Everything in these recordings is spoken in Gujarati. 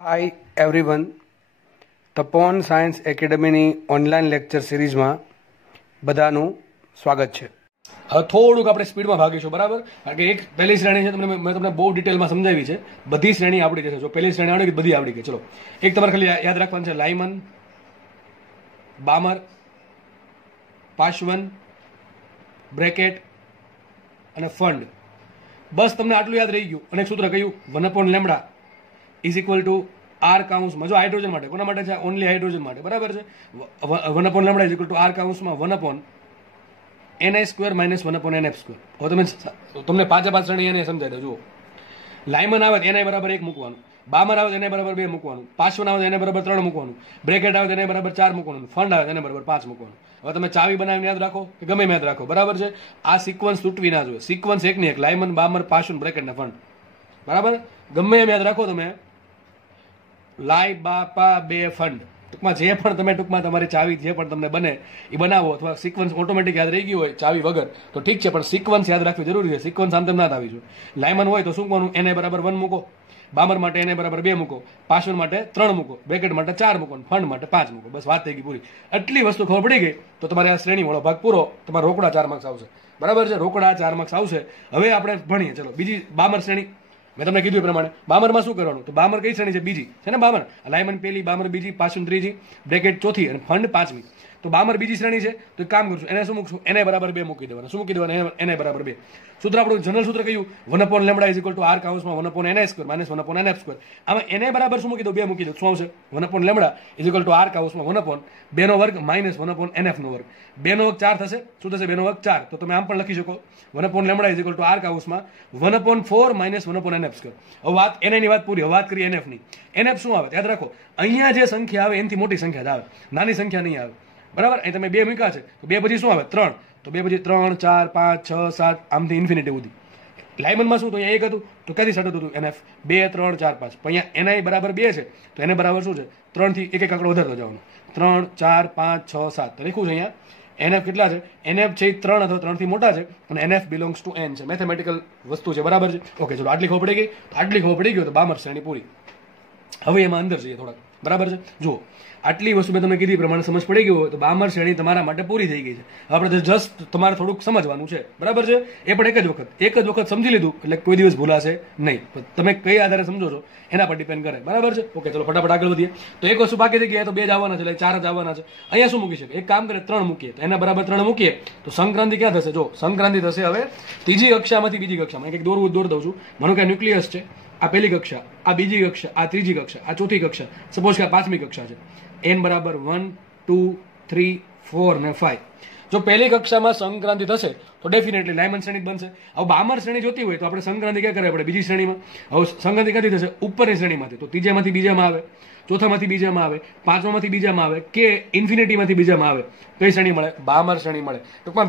હાય એવરીવન, તપોન સાયન્સ એકેડમીની ઓનલાઈન લેક્ચર સિરીઝમાં બધાનું સ્વાગત છે. હવે થોડુંક આપણે સ્પીડમાં ભાગીશું, બરાબર? કારણ કે એક પહેલી શ્રેણી છે, મેં તમને બહુ ડિટેલમાં સમજાવી છે. બધી શ્રેણી આવડી જશે. જો પહેલી શ્રેણી આવડી ગઈ, બધી આવડી ગઈ. ચલો, એક તમારે ખાલી યાદ રાખવાનું છે: લાયમન, બામર, પાશવન, બ્રેકેટ અને ફંડ. બસ તમને આટલું યાદ રહી ગયું. અને એક સૂત્ર કયું? 1/λ ઇઝ ઇક્વલ ટુ આર કાઉન્સમાં. જો હાઇડ્રોજન માટે, કોના માટે છે? ઓનલી હાઇડ્રોજન માટે, બરાબર છે. 1/λ ઇઝ ઇક્વલ ટુ આર કાઉન્સમાં 1/ni² માઇનસ 1/nf². હવે તમને પાંચે પાંચ શ્રેણી એને સમજાય દો. જુઓ, લાયમન આવે તો એના બરાબર 1 મૂકવાનું, બામર આવે તો એને બરાબર 2 મૂકવાનું, પાશવન આવે તો એને બરાબર 3 મૂકવાનું, બ્રેકેટ આવે તો એને બરાબર 4 મૂકવાનું, ફંડ આવે તો એને બરાબર 5 મૂકવાનું. હવે તમે ચાવી બનાવીને યાદ રાખો કે ગમે યાદ રાખો, બરાબર છે. આ સિક્વન્સ તૂટવી ના જોઈએ. સિક્વન્સ એક ની એક: લાયમન, બામર, પાશવન, બ્રેકેટ ને ફંડ. બરાબર, ગમે એમ યાદ રાખો તમે. લાય, બા, પા, બે, ફંડ. ટૂંકમાં જે પણ તમે તમારી ચાવી જે પણ તમને બને એ બનાવો, અથવા સિક્વન્સ ઓટોમેટિક યાદ રહી ગયું હોય ચાવી વગર તો ઠીક છે, પણ સિક્વન્સ યાદ રાખવી જરૂરી છે. સિક્વન્સ આમ તેમ ના આવી જોઈએ. લાયમન હોય તો શું કરવાનું? એને બરાબર 1 મૂકો, બામર માટે એને બરાબર 2 મૂકો, પાશવન માટે 3 મૂકો, બ્રેકેટ માટે 4 મૂકો, ફંડ માટે 5 મૂકો. બસ વાત થઈ ગઈ પૂરી. આટલી વસ્તુ ખબર પડી ગઈ તો તમારે આ શ્રેણી વાળો ભાગ પૂરો. તમારે રોકડા 4 માર્ક્સ આવશે, બરાબર છે. રોકડા 4 માર્ક્સ આવશે. હવે આપણે ભણીએ. ચલો, બીજી બામર શ્રેણી. મેં તમને કીધું એ પ્રમાણે બામરમાં શું કરવાનું? તો બામર કઈ શ્રેણી છે? બીજી છે ને બામર. લાયમન પહેલી, બામર બીજી, પાશવન ત્રીજી, બ્રેકેટ ચોથી અને ફંડ પાંચમી. તો બામર બીજી શ્રેણી છે, તો એક કામ કરશું, એને શું મૂકશું? એને બરાબર 2 મૂકી દેવાના. શું મૂકી દેવાના? એને બરાબર 2. સૂત્ર આપણું જનરલ સૂત્ર કયું? 1/λ ઇઝ ઇક્વલ ટુ આર કાઉન્સમાં 1/ni² માઇનસ 1/nf². આમાં એને બરાબર શું મૂકી દો? 2 મૂકી દો. શું આવશે? 1/λ ઇઝ ઇક્વલ ટુ આર કાઉન્સમાં 1/2² માઇનસ 1/nf². 2 નો વર્ગ 4 થશે. શું થશે? 2 નો વર્ગ 4. તો તમે આમ પણ લખી શકો 1/λ ઇઝ ઇક્વલ ટુ આર કાઉન્સમાં 1/4 માઇનસ 1/nf². હવે વાત એની વાત પૂરી. હવે વાત કરીએ NF ની. NF શું આવે? યાદ રાખો, અહીંયા જે સંખ્યા આવે એનાથી મોટી સંખ્યા જ આવે, નાની સંખ્યા નહીં આવે, બરાબર? અહીં તમે 2 મૂક્યા છે તો 2 પછી શું આવે? 3. તો 2 પછી 3, 4, 5, 6, 7 આમથી ઇન્ફિનિટી સુધી. લાયમનમાં શું? તો અહીંયા 1 હતું, તો ક્યાંથી સ્ટાર્ટ હતું? NF 2, 3, 4, 5. પણ અહીંયા NI બરાબર 2 છે, તો એને બરાબર શું છે? 3 થી એક આંકડો વધારતો જવાનું. 3, 4, 5, 6, 7 તો લખ્યું છે અહીંયા. NF કેટલા છે? NF છે 3 અથવા 3 થી મોટા છે, અને NF બિલોંગ્સ ટુ N છે. મેથેમેટિકલ વસ્તુ છે, બરાબર છે. ઓકે, ચલો, આટલી ખબર પડી ગઈ. તો આટલી ખબર પડી ગઈ તો બામર શ્રેણી પૂરી. હવે એમાં અંદર જઈએ થોડાક, બરાબર છે. જુઓ, આટલી વસ્તુ મેં તમને કીધી પ્રમાણે સમજ પડી ગઈ હોય તો બામર શ્રેણી તમારા માટે પૂરી થઈ ગઈ છે. આપણે જસ્ટ તમારે થોડુંક સમજવાનું છે, બરાબર છે. એ પણ એક જ વખત સમજી લીધું એટલે કોઈ દિવસ ભૂલાશે નહીં. તમે કઈ આધારે સમજો છો એના પર ડિપેન્ડ કરે, બરાબર છે. ઓકે, ચલો ફટાફટ આગળ વધીએ. તો એક વસ્તુ બાકી થઈ ગઈ, તો 2 જ આવવાના છે, એટલે 4 જ આવવાના છે. અહીંયા શું મૂકી શકે? એક કામ કરે, 3 મૂકીએ. તો એના બરાબર 3 મૂકીએ તો સંક્રાંતિ ક્યાં થશે? જો, સંક્રાંતિ થશે હવે ત્રીજી કક્ષામાંથી બીજી કક્ષામાં. કંઈક દોરવું દોર દઉં છું. માનો કે ન્યુક્લિયસ છે, આ પહેલી કક્ષા, આ બીજી કક્ષા, આ ત્રીજી કક્ષા, આ ચોથી કક્ષા, સપોઝ કે આ પાંચમી કક્ષા છે. n બરાબર 1, 2, 3, 4 ને 5. જો પહેલી કક્ષામાં સંક્રાંતિ થશે તો ડેફિનેટલી લાયમન શ્રેણી બનશે. હવે બામર શ્રેણી જોતી હોય તો આપણે સંક્રાંતિ ક્યાં કરે? આપણે બીજી શ્રેણીમાં. હવે સંક્રાંતિ ક્યાંથી થશે? ઉપરની શ્રેણીમાંથી. તો ત્રીજામાંથી બીજામાં આવે, ચોથામાંથી બીજામાં આવે, પાંચમામાંથી બીજામાં આવે, કે ઇન્ફિનિટીમાંથી બીજામાં આવે. કઈ શ્રેણી મળે? બામર શ્રેણી મળે. ટૂંકમાં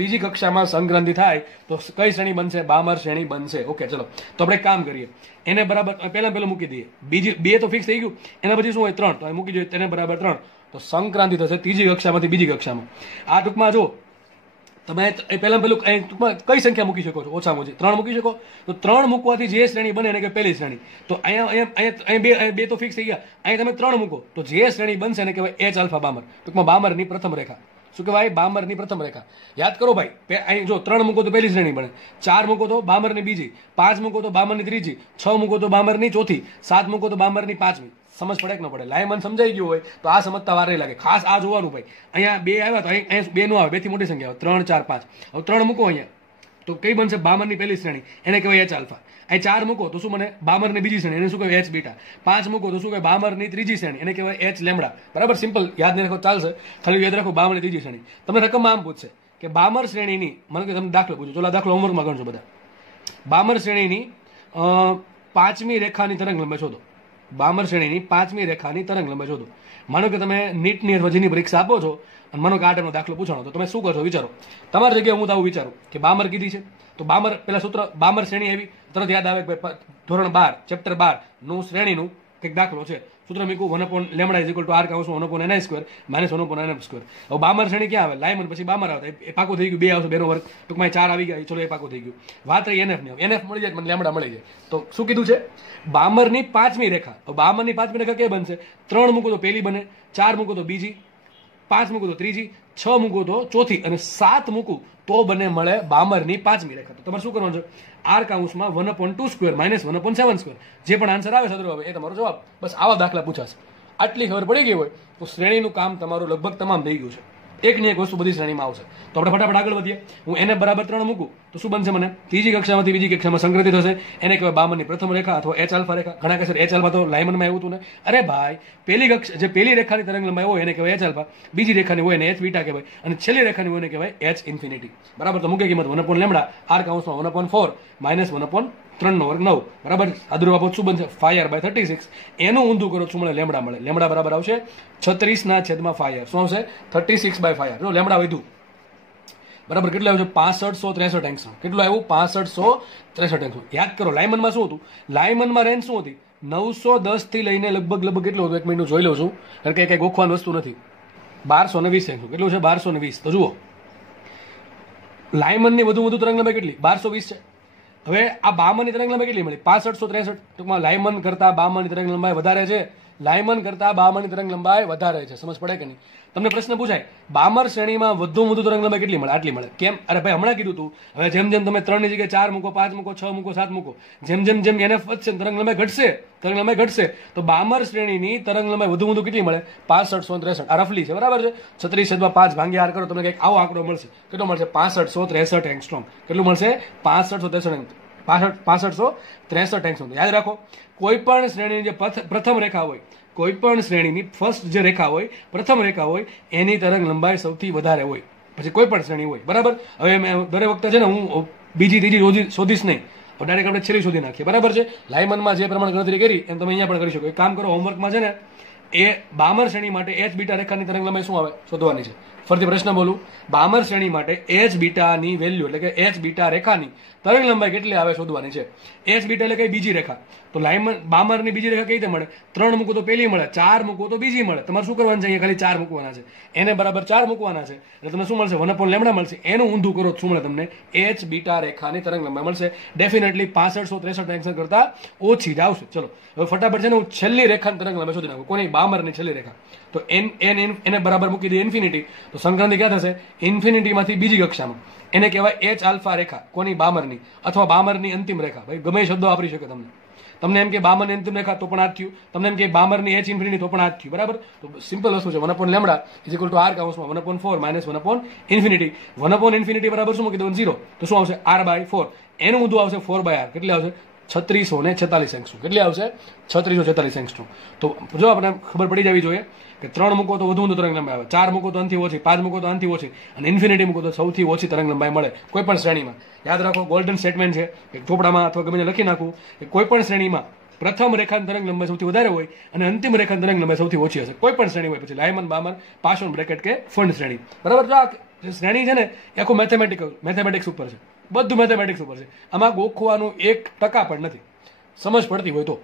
બીજી કક્ષામાં સંક્રાંતિ થાય તો કઈ શ્રેણી બનશે? બામર શ્રેણી બનશે. ઓકે, ચલો, તો આપણે કામ કરીએ. એને બરાબર પહેલા મૂકી દઈએ. બીજી 2 તો ફિક્સ થઈ ગયું. એના પછી શું હોય? 3. તો મૂકી દઈએ તેને બરાબર 3. તો સંક્રાંતિ થશે ત્રીજી કક્ષામાંથી બીજી કક્ષામાં. આ ટૂંકમાં જો તમે પહેલું ટૂંકમાં કઈ સંખ્યા મૂકી શકો છો? ઓછામાં ઓછી 3 મૂકી શકો. તો 3 મૂકવાથી જે શ્રેણી બને એને કે પહેલી શ્રેણી. તો અહીંયા 2 તો ફિક્સ થઈ ગયા. અહીંયા તમે 3 મૂકો તો જે શ્રેણી બનશે એને કહેવાય H આલ્ફા બામર. ટૂંકમાં બામરની પ્રથમ રેખા. શું કહેવાય? બામરની પ્રથમ રેખા. યાદ કરો ભાઈ, અહીં જો 3 મૂકો તો પહેલી શ્રેણી બને, 4 મૂકો તો બામરની બીજી, 5 મૂકો તો બામરની ત્રીજી, 6 મૂકો તો બામરની ચોથી, 7 મૂકો તો બામરની પાંચમી. સમજ પડે કે ન પડે? લાયમન સમજાઈ ગયું હોય તો આ સમજતા વાર નહીં લાગે. ખાસ આ જોવાનું ભાઈ. અહીંયા 2 આવ્યા તો અહીંયા 2 નો આવે, 2 થી મોટી સંખ્યા આવે, 3, 4, 5. હવે 3 મૂકો અહીંયા તો કઈ બનશે? બામરની પહેલી શ્રેણી, એને કહેવાય H આલ્ફા. અહીં 4 મૂકો તો શું બને? બામરની બીજી શ્રેણી, એને શું કહેવાય? H beta. 5 મૂકો તો શું કહેવાય? બામરની ત્રીજી શ્રેણી, એને કહેવાય H લેમ્બડા. બરાબર, સિમ્પલ. યાદ નહીં રાખો ચાલશે, ખાલી યાદ રાખો બામરની ત્રીજી શ્રેણી. તમને રકમમાં આમ પૂછશે કે બામર શ્રેણીની, મને કે તમે દાખલો પૂછો, ચલો દાખલો હોમવર્કમાં ગણજો બધા. બામર શ્રેણીની 5મી રેખાની તરંગ લંબાઈ શોધો. બામર શ્રેણીની 5મી રેખાની તરંગ લંબાઈ શોધો. માનો કે તમે નીટની અથવા જેની પરીક્ષા આપો છો અને માનો કે આ ટાઈમનો દાખલો પૂછાણો તો તમે શું કરશો? વિચારો. તમારી જગ્યાએ હું તો આવું વિચારું કે બામર કીધી છે તો બામર પેલા સૂત્ર, બામર શ્રેણી આવી તરત યાદ આવે કે ધોરણ 12 ચેપ્ટર 12 નું શ્રેણીનું કંઈક દાખલો છે, સૂત્ર મૂકવું 1/λ ઇઝ ઇક્વલ ટુ r કાઉન્સમાં 1/ni square minus 1/nf square. હવે બામર શ્રેણી ક્યાં આવે? લાયમન પછી બામર આવે, એ પાકું થઈ ગયું. 2 આવશે, 2 નો વર્ગ, ટૂંકમાં 4 આવી ગયા, ચલો એ પાકું થઈ ગયું. વાત રહી NF ની. NF મળી જાય મને લેમડા મળી જાય. તો શું કીધું છે? બામરની પાંચમી રેખા. બામરની પાંચમી રેખા કે બનશે? 3 મૂકો તો પહેલી બને, 4 મૂકો તો બીજી, 5 મૂકો તો ત્રીજી, 6 મૂકો તો ચોથી અને 7 મૂકું તો બને મળે બામરની પાંચમી રેખા. તો તમારે શું કરવાનું છે? r કાઉન્સમાં 1/2 સ્ક્વેર માઇનસ 1/7 સ્ક્વેર, જે પણ આન્સર આવે સદરો આવે એ તમારો જવાબ. બસ આવા દાખલા પૂછાશે. આટલી ખબર પડી ગઈ હોય તો શ્રેણીનું કામ તમારું લગભગ તમામ થઈ ગયું છે. એકની એક વસ્તુ બધી શ્રેણીમાં આવશે. તો આપણે ફટાફટ આગળ વધીએ. હું એને બરાબર 3 મૂકું તો શું બનશે? મને ત્રીજી કક્ષામાંથી બીજી કક્ષામાં સંક્રમિત થશે. એને કહેવાય બામરની પ્રથમ રેખા અથવા H આલ્ફા રેખા. ઘણા કહેશે H આલ્ફા તો લાયમનમાં આવ્યું હતું ને. અરે ભાઈ, પહેલી રેખાની તરંગ લંબાઈ હોય એને કહેવાય H આલ્ફા, બીજી રેખાની હોય એને H બીટા કહેવાય, અને છેલ્લી રેખાની હોય એને કહેવાય H ઇન્ફિનિટી. બરાબર. તો મૂકે કિંમત 1/λ r કાઉન્સમાં 1/4 માઇનસ 1/3 નો વર્ગ 9. બરાબર. આદરો બાબત શું બનશે? 5r/36. એનું ઊંધું કરો શું મળે? લેમડા મળે. લેમડા બરાબર આવશે 36/5r. શું આવશે? 36/5r. જો લેમડા વધ્યું બરાબર કેટલું આવ્યું છે? 6563 એંગસ્ટ્રોમ. કેટલું આવ્યું? 6563 એંગસ્ટ્રોમ. યાદ કરો લાયમનમાં શું હતું? લાયમનમાં રેન્જ શું હતી? 910 થી લઈને લગભગ કેટલું હતું? 1 મિનિટ જોઈ લઉં છું, કારણ કે કઈ ગોખવાની વસ્તુ નથી. 1220 એંગસ્ટ્રોમ. કેટલું છે? 1220. તો જુઓ લાયમનની વધુ તરંગ લંબાઈ કેટલી? 1220 છે. હવે આ બામરની તરંગ લંબાઈ કેટલી મળી? 6563. ટૂંકમાં લાયમન કરતા બામરની તરંગ લંબાઈ વધારે છે. લાયમન કરતા બામરની તરંગ લંબાઈ વધારે છે. સમજ પડે કે નહીં? તમને પ્રશ્ન પૂછાય બામર શ્રેણીમાં વધુ તરંગ લંબાઈ કેટલી મળે? આટલી મળે. કેમ? અરે ભાઈ હમણાં કીધું તું. હવે જેમ તમે 3 ની જગ્યાએ 4 મૂકો, 5 મૂકો, 6 મૂકો, 7 મૂકો, જેમ NF વધશે તરંગ લંબાઈ ઘટશે, તો બામર શ્રેણીની તરંગ લંબાઈ વધુ કેટલી મળે? 6563. આ રફલી છે, બરાબર છે. 36/5 ભાંગ્યા r કરો, તમને કંઈક આવો આંકડો મળશે. કેટલો મળશે? 6563 એંગસ્ટ્રોમ. કેટલું મળશે? 6563 એંગસ્ટ્રોમ. યાદ રાખો, કોઈ પણ શ્રેણીની જે પ્રથમ રેખા હોય, કોઈ પણ શ્રેણીની ફર્સ્ટ જે રેખા હોય, પ્રથમ રેખા હોય, એની તરંગ લંબાઈ સૌથી વધારે હોય. પછી કોઈ પણ શ્રેણી હોય, બરાબર. હવે દરેક વખતે છે ને હું બીજી ત્રીજી શોધીશ નહીં, ડાયરેક્ટ આપણે છેલ્લી શોધી નાખીએ, બરાબર છે. લાયમનમાં જે પ્રમાણે ગણતરી કરી એમ તમે અહીંયા પણ કરી શકો. એક કામ કરો, હોમવર્કમાં છે ને એ બામર શ્રેણી માટે H બીટા રેખાની તરંગ લંબાઈ શું આવે શોધવાની છે. ફરીથી પ્રશ્ન બોલું. બામર શ્રેણી માટે H બીટાની વેલ્યુ એટલે કે H બીટા રેખાની તરંગ લંબાઈ કેટલી આવે શોધવાની છે. H બીટા એટલે કઈ? બીજી રેખા. તો બામરની બીજી રેખા કઈ રીતે મળે? 3 મૂકો તો પહેલી મળે, 4 મૂકો તો બીજી મળે. તમારે શું કરવાનું છે? અહીંયા ખાલી 4 મૂકવાના છે. એને બરાબર 4 મૂકવાના છે એટલે તમને શું મળશે? 1/λ મળશે. એનું ઊંધું કરો શું મળે તમને? H બીટા રેખાની તરંગ લંબાઈ મળશે. ડેફિનેટલી 6563 એંગસ્ટ્રોમ કરતા ઓછી જ આવશે. ચલો હવે ફટાફટ છે ને હું છેલ્લી રેખાની તરંગ લંબાઈ શોધી નાખું. કોની? બામરની છેલ્લી રેખા. તો એને બરાબર મૂકી દે ઇન્ફિનિટી. તો સંક્રાંતિ ક્યાં થશે? ઇન્ફિનિટીમાંથી બીજી કક્ષામાં. એને કહેવાય H આલ્ફા રેખા. કોની? બામરની, અથવા બામરની અંતિમ રેખા. ભાઈ ગમે શબ્દો વાપરી શકે. તમને એમ કે બામરની અંતિમ રેખા તો પણ આ થયું, તમને એમ કે બામરની H ઇન્ફિનિટી તો પણ આ થયું, બરાબર. તો સિમ્પલ વસ્તુ છે. 1/λ ઇઝ ઇક્વલ ટુ r કાઉન્સમાં 1/4 માઇનસ 1/ઇન્ફિનિટી. 1/ઇન્ફિનિટી બરાબર શું મૂકી દઉં? 0. તો શું આવશે? r/4. એનું ઊંધું આવશે 4/r. કેટલી આવશે? 3646 એંગસ્ટ્રોમ. કેટલી આવશે? 3646 એંગસ્ટ્રોમ. તો જો આપણે ખબર પડી જવી જોઈએ કે 3 મૂકો તો વધુ તરંગ લંબાઈ આવે, 4 મૂકો તો આનથી ઓછી, 5 મૂકો તો આનથી ઓછી, અને ઇન્ફિનિટી મૂકો તો સૌથી ઓછી તરંગ લંબાઈ મળે કોઈ પણ શ્રેણીમાં. યાદ રાખો, ગોલ્ડન સ્ટેટમેન્ટ છે. ચોપડામાં અથવા ગમે લખી નાખું કે કોઈ પણ શ્રેણીમાં પ્રથમ રેખાની તરંગ લંબાઈ સૌથી વધારે હોય અને અંતિમ રેખાની તરંગ લંબાઈ સૌથી ઓછી હશે. કોઈ પણ શ્રેણી હોય, પછી લાયમન, બામર, પાશોન બ્રેકેટ કે ફંડ શ્રેણી, બરાબર. તો આ શ્રેણી છે ને એ આખું મેથેમેટિક્સ ઉપર છે. બધું મેથેમેટિક્સ ઉપર છે. આમાં ગોખવાનું 1% પણ નથી, સમજ પડતી હોય તો,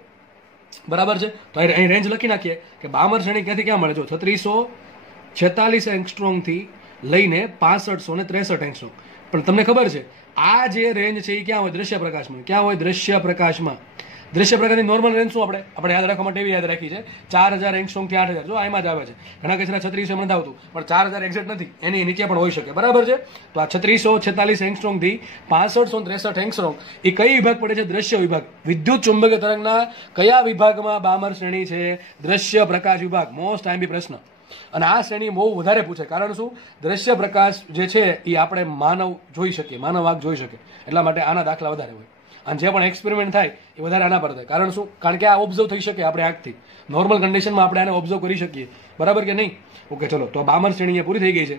બરાબર છે. તો અહીં રેન્જ લખી નાખીએ કે બામર શ્રેણી ક્યાંથી ક્યાં મળે? જો 3646 એંગસ્ટ્રોમ થી લઈને 6563 એંગસ્ટ્રોમ. પણ તમને ખબર છે આ જે રેન્જ છે એ ક્યાં હોય? દ્રશ્ય પ્રકાશમાં. ક્યાં હોય? દ્રશ્ય પ્રકાશમાં. દ્રશ્ય પ્રકાશની નોર્મલ રેન્જ શું આપણે યાદ રાખવા માટે એવી યાદ રાખી છે 4000 એંગસ્ટ્રોમ થી 8000. જો એમાં જ આવે છે. ઘણા કચરા 3600 નથી આવતું, પણ 4000 એક્ઝેક્ટ નથી, એની નીચે પણ હોઈ શકે, બરાબર છે. તો આ 3646 એંગસ્ટ્રોમ થી 6563 એંગસ્ટ્રોમ એ કઈ વિભાગ પડે છે? દ્રશ્ય વિભાગ. વિદ્યુત ચુંબકીય તરંગના કયા વિભાગમાં બામર શ્રેણી છે? દ્રશ્ય પ્રકાશ વિભાગ. મોસ્ટ આઈએમપી પ્રશ્ન. અને આ શ્રેણી બહુ વધારે પૂછે. કારણ શું? દ્રશ્ય પ્રકાશ જે છે એ આપણે માનવ જોઈ શકીએ, માનવ આંખ જોઈ શકે, એટલા માટે આના દાખલા વધારે હોય. અને જે પણ એક્સપેરિમેન્ટ થાય એ વધારે આના પર થાય. કારણ શું? કારણ કે આ ઓબ્ઝર્વ થઈ શકે આપણે આંખથી. નોર્મલ કન્ડિશનમાં આપણે આને ઓબ્ઝર્વ કરી શકીએ, બરાબર કે નહીં? ઓકે, ચલો. તો બામર શ્રેણી પૂરી થઈ ગઈ છે.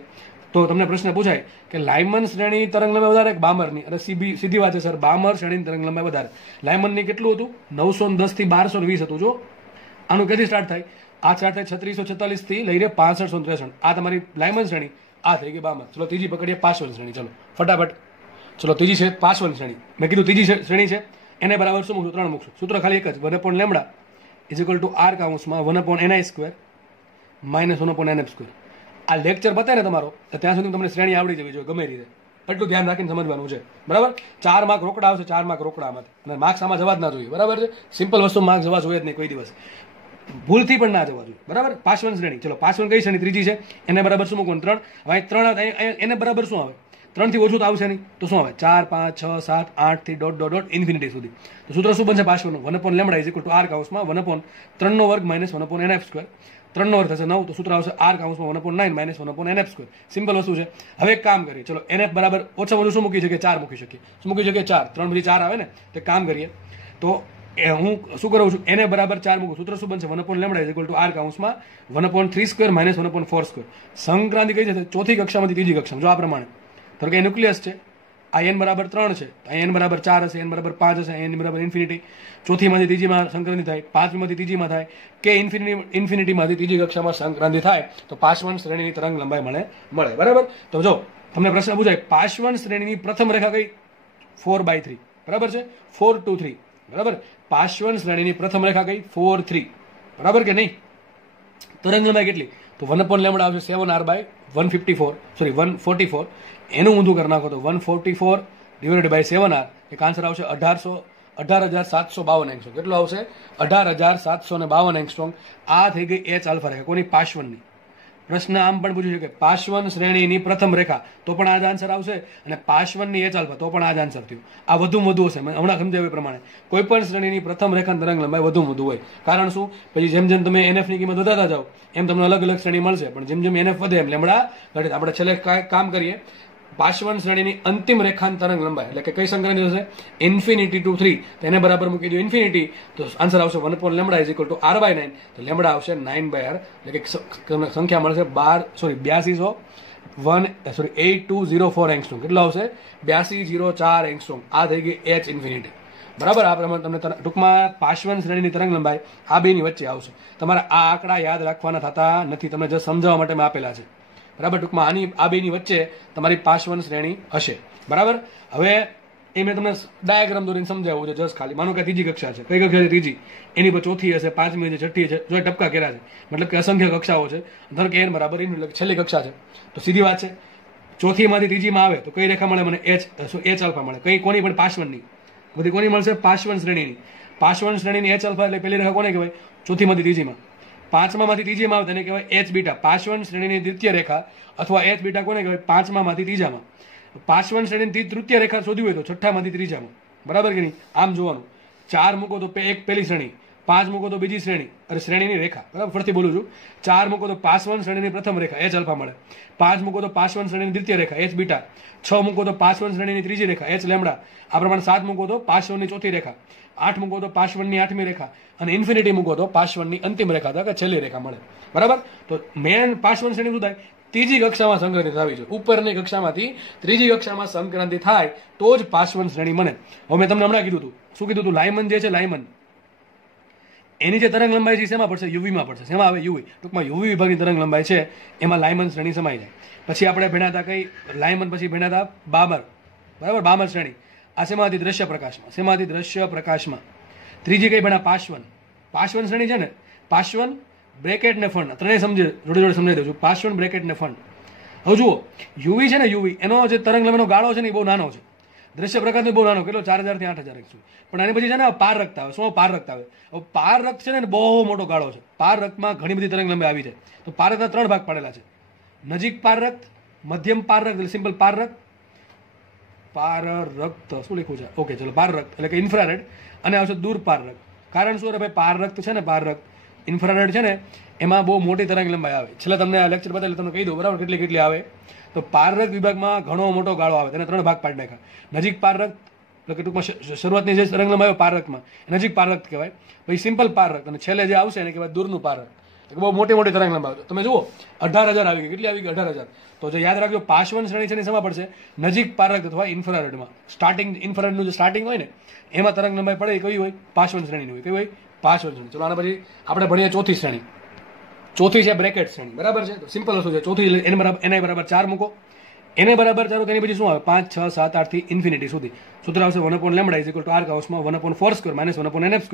તો તમને પ્રશ્ન પૂછાય કે લાયમન શ્રેણી તરંગ લંબાઈ વધારે કે બામરની? અને સીધી વાત છે સર, બામર શ્રેણી તરંગ લંબાઈ વધારે. લાયમનની કેટલું હતું? 910 થી 1220 હતું. જો આનું ક્યાંથી સ્ટાર્ટ થાય? આ સ્ટાર્ટ થાય 3646 થી લઈને 6563. આ તમારી લાયમન શ્રેણી, આ થઈ ગઈ બામર. ચલો ત્રીજી પકડીએ, પાશવન શ્રેણી. ચલો ફટાફટ. ચલો ત્રીજી છે પાશવન શ્રેણી. મેં કીધું ત્રીજી શ્રેણી છે, એને બરાબર શું મૂકશું? 3 મૂકશું. સૂત્ર ખાલી એક જ, 1/λ ઇઝ ઇક્વલ ટુ આર કાઉન્સમાં 1/ni² માઇનસ 1/nf². આ લેક્ચર બતાવે ને તમારો તો ત્યાં સુધી તમને શ્રેણી આવડી જવી જોઈએ ગમે રીતે. એટલું ધ્યાન રાખીને સમજવાનું છે, બરાબર. 4 માર્ક રોકડા આવશે, 4 માર્ક રોકડામાંથી, અને માર્ક્સ આમાં જવા જ ના જોઈએ, બરાબર છે. સિમ્પલ વસ્તુ માર્ક્સ જવા જોઈએ જ નહીં કોઈ દિવસ, ભૂલથી પણ ના જવા જોઈએ, બરાબર. પાસવન શ્રેણી, ચલો પાસવન કઈ શ્રેણી? ત્રીજી છે. એને બરાબર શું મૂકવાનું? 3. હવે 3 એને બરાબર શું આવે? 3 થી ઓછું તો આવશે નહીં, તો શું આવે? 4, 5, 6, 7, 8 થી ડોટ ડોટ ડોટ ઇન્ફિનિટી સુધી. તો સૂત્ર શું બનશે પાસવનનું? 1/λ ઇઝ ઇક્વલ ટુ આર કાઉન્સમાં 1/3 માઇનસ 1/nf². 3 નો વર્ગ થશે 9, તો સૂત્ર આવશે આર કાઉન્સમાં 1/9 માઇનસ 1/nf². સિમ્પલ વસ્તુ છે. હવે એક કામ કરીએ, ચલો nf બરાબર ઓછા વધુ શું મૂકી શકીએ? 4 મૂકી શકીએ. શું મૂકી શકીએ? 4. 3 પછી 4 આવે ને, તો કામ કરીએ. તો હું શું કરું છું? એને બરાબર 4 મૂકું. સૂત્ર શું બનશે? 1/λ ઇઝ ઇક્વલ ટુ આર કાઉન્સમાં 1/3² માઇનસ 1/4². સંક્રાંતિ કઈ જશે? ચોથી કક્ષામાંથી ત્રીજી કક્ષામાં. જો આ પ્રમાણે ધારો કે ન્યુક્લિયસ છે, આ n બરાબર 3 છે, n બરાબર 4 હશે, n બરાબર 5 હશે, n બરાબર ઇન્ફિનિટી. ચોથીમાંથી ત્રીજીમાં સંક્રાંતિ થાય, પાંચમીમાંથી ત્રીજીમાં થાય, કે ઇન્ફિનિટીમાંથી ત્રીજી કક્ષામાં સંક્રાંતિ થાય, તો પાસવન શ્રેણીની તરંગ લંબાઈ મળે, બરાબર. તો જો તમને પ્રશ્ન પૂછાય, પાસવન શ્રેણીની પ્રથમ રેખા કઈ? 4/3, બરાબર છે. 4, 2, 3, બરાબર. પાસવન શ્રેણીની પ્રથમ રેખા કઈ? 4, 3, બરાબર કે નહીં? તરંગ લંબાઈ કેટલી? તો 1/λ આવશે 7r/154, સોરી 144. એનું ઊંધું કરી નાખો તો 144 ડિવાઇડેડ બાય 7r, એક આન્સર આવશે 18,752 એંગસ્ટ્રોમ. કેટલો આવશે? 18,752 એંગસ્ટ્રોમ. આ થઈ ગઈ એચ આલ્ફા રેખા. કોની? પાસવનની. પ્રશ્ન આમ પણ પૂછ્યું છે કે પાસવન શ્રેણીની પ્રથમ રેખા, તો પણ આ જ આન્સર આવશે, અને પાસવનની એચ આલ્ફા, તો પણ આ જ આન્સર થયું. આ વધુમાં વધુ હશે. હમણાં સમજાવ્યું એ પ્રમાણે કોઈ પણ શ્રેણીની પ્રથમ રેખાની તરંગ લંબાઈ વધુમાં વધુ હોય. કારણ શું? પછી જેમ જેમ તમે NF ની કિંમત વધારતા જાઓ એમ તમને અલગ અલગ શ્રેણી મળશે, પણ જેમ જેમ NF વધે એમ લેમડા ઘટે. આપણે છેલ્લે કામ કરીએ. પાસવન શ્રેણીની અંતિમ રેખાની તરંગ લંબાઈ એટલે કે કઈ સંક્રાંતિ હશે? Infinity to 3. તો એને બરાબર મૂકી દો ઇન્ફિનિટી, તો આન્સર આવશે 1/λ ઇઝ ઇક્વલ ટુ r/9. તો લેમડા આવશે 9/r, એટલે કે સંખ્યા મળશે 8204 એંગસ્ટ્રોમ. કેટલો આવશે? 8204 એંગસ્ટ્રોમ. આ થઈ ગઈ એચ ઇન્ફિનિટી, બરાબર. આ પ્રમાણે તમને ટૂંકમાં પાસવન શ્રેણીની તરંગ લંબાઈ આ બેની વચ્ચે આવશે. તમારે આ આંકડા યાદ રાખવાના થતા નથી, તમને જस्ट સમજાવવા માટે મેં આપેલા છે, બરાબર. ટૂંકમાં આની આ બેની વચ્ચે તમારી પાસવન શ્રેણી હશે, બરાબર. હવે એ મેં તમને ડાયાગ્રામ દોરીને સમજાવ્યું છે જસ્ટ ખાલી. માનો કે ત્રીજી કક્ષા છે. કઈ કક્ષા છે? ત્રીજી. એની પર ચોથી હશે, પાંચમી છે, છઠ્ઠી છે. જો ટપકા કર્યા છે, મતલબ કે અસંખ્ય કક્ષાઓ છે. ધારો કે n બરાબર છેલ્લી કક્ષા છે, તો સીધી વાત છે. ચોથીમાંથી ત્રીજીમાં આવે તો કઈ રેખા મળે મને? એચ આલ્ફા મળે. કઈ? કોની? પણ પાસવનની. બધી કોની મળશે? પાસવન શ્રેણીની. પાસવન શ્રેણીની એચ આલ્ફા એટલે પહેલી રેખા કોને કહેવાય? ચોથીમાંથી ત્રીજીમાં. પાંચમામાંથી ત્રીજીમાં આવે તેને કહેવાય એચ બીટા. પાસવન શ્રેણીની દ્વિતીય રેખા અથવા એચ બીટા કોને કહેવાય? પાંચમામાંથી ત્રીજામાં. પાસવન શ્રેણીની તૃતીય રેખા શોધવી હોય તો છઠ્ઠામાંથી ત્રીજામાં, બરાબર કે નહીં? આમ જોવાનું. 4 મૂકો તો એક પહેલી શ્રેણી, 5 મૂકો તો બીજી શ્રેણી, અરે શ્રેણીની રેખા, બરાબર. ફરીથી બોલું છું. 4 મૂકો તો પાસવન શ્રેણીની પ્રથમ રેખા એચ આલ્ફા મળે. 5 મૂકો તો પાસવન શ્રેણીની દ્વિતીય રેખા એચ બીટા. 6 મૂકો તો પાસવન શ્રેણીની ત્રીજી રેખા એચ લેમડા. આ પ્રમાણે 7 મૂકો તો પાસવનની ચોથી રેખા. 8 મૂકો તો પાસવનની આઠમી રેખા, અને ઇન્ફિનિટી મૂકો તો પાસવનની અંતિમ રેખા, કે છેલ્લી રેખા મળે, બરાબર. તો મેન પાસવન શ્રેણી શું થાય? ત્રીજી કક્ષામાં સંક્રાંતિ થવી જોઈએ. ઉપરની કક્ષામાંથી ત્રીજી કક્ષામાં સંક્રાંતિ થાય તો જ પાસવન શ્રેણી બને. હવે મેં તમને હમણાં કીધું હતું. શું કીધું હતું? લાયમન જે છે, લાયમન એની જે તરંગ લંબાઈ છે શેમાં પડશે? યુવીમાં પડશે. શેમાં આવે? યુવી. ટૂંકમાં યુવી વિભાગની તરંગ લંબાઈ છે એમાં લાયમન શ્રેણી સમાઈ જાય. પછી આપણે ભણ્યા હતા કઈ? લાયમન. પછી ભણ્યા હતા બામર, બરાબર. બામર શ્રેણી. આ શેમાંથી? દ્રશ્ય પ્રકાશમાં. શેમાંથી? દ્રશ્ય પ્રકાશમાં. ત્રીજી કઈ ભણ્યા? પાસવન. પાસવન શ્રેણી છે ને, પાસવન બ્રેકેટ ને ફંડ, ત્રણેય જોડે જોડે સમજાવી દઉં છું. પાસવન બ્રેકેટ ને ફંડ. હવે જુઓ, યુવી છે ને, યુવી એનો જે તરંગ લંબાઈનો ગાળો છે ને એ બહુ નાનો છે. દ્રશ્ય પ્રકાશનો બહુ નાનો, કેટલો? 4000 થી 8000 સુધી. પણ આની પછી છે ને પાર રક્ત આવે. શું પાર રક્ત આવે? હવે પાર રક્ત છે ને બહુ મોટો ગાળો છે. પાર રક્તમાં ઘણી બધી તરંગ લંબાઈ આવી જાય. તો પાર રક્તના 3 ભાગ પાડેલા છે. નજીક પાર રક્ત, મધ્યમ પાર રક્ત એટલે સિમ્પલ પાર રક્ત, પાર રક્ત શું લખ્યું છે? ઓકે ચલો, પાર રક્ત એટલે કે ઇન્ફ્રારેડ, અને આવશે દૂર પાર રક્ત. કારણ શું? ભાઈ પાર રક્ત છે ને, પાર રક્ત ઇન્ફ્રારેડ છે ને, એમાં બહુ મોટી તરંગ લંબાઈ આવે. છેલ્લા તમને આ લેક્ચર બતાવી તમને કહી દઉં, બરાબર, કેટલી કેટલી આવે. તો પાર રક્ત વિભાગમાં ઘણો મોટો ગાળો આવે, તેને 3 ભાગ પાડી નાખ્યા. નજીક પાર રક્ત એટલે કે ટૂંકમાં શરૂઆતની જે તરંગ લંબાઈ આવે પાર રક્તમાં, નજીક પાર રક્ત કહેવાય. પછી સિમ્પલ પાર રક્ત, અને છેલ્લે જે આવશે એને કહેવાય દૂરનું પાર રક્ત. બહુ મોટી મોટી તરંગ લંબાઈ. તમે જુઓ 18,000 આવી ગઈ. કેટલી આવી ગઈ? 18,000. તો જે યાદ રાખજો, પાસવન શ્રેણી છે ને શેમાં પડશે? નજીક પાર રક્ત અથવા ઇન્ફ્રારેડમાં. સ્ટાર્ટિંગ ઇન્ફ્રારેડનું જે સ્ટાર્ટિંગ હોય ને એમાં તરંગ લંબાઈ પડે. કઈ હોય? પાસવન શ્રેણીની હોય. કઈ હોય? પાસવન શ્રેણી. ચલો આના પછી આપણે ભણીએ ચોથી શ્રેણી. ચોથી છે બ્રેકેટ શ્રેણી, બરાબર છે. તો સિમ્પલ વસ્તુ છે. ચોથી ni બરાબર 4 મૂકો, એને બરાબર ચાલો તેની પછી શું આવે 5 6 7 8 થી ઇન્ફિનિટી સુધી સૂત્ર આવશે 1/λ ઇઝ ઇક્વલ ટુ r કાઉન્સમાં 1/4² માઇનસ 1/nf²,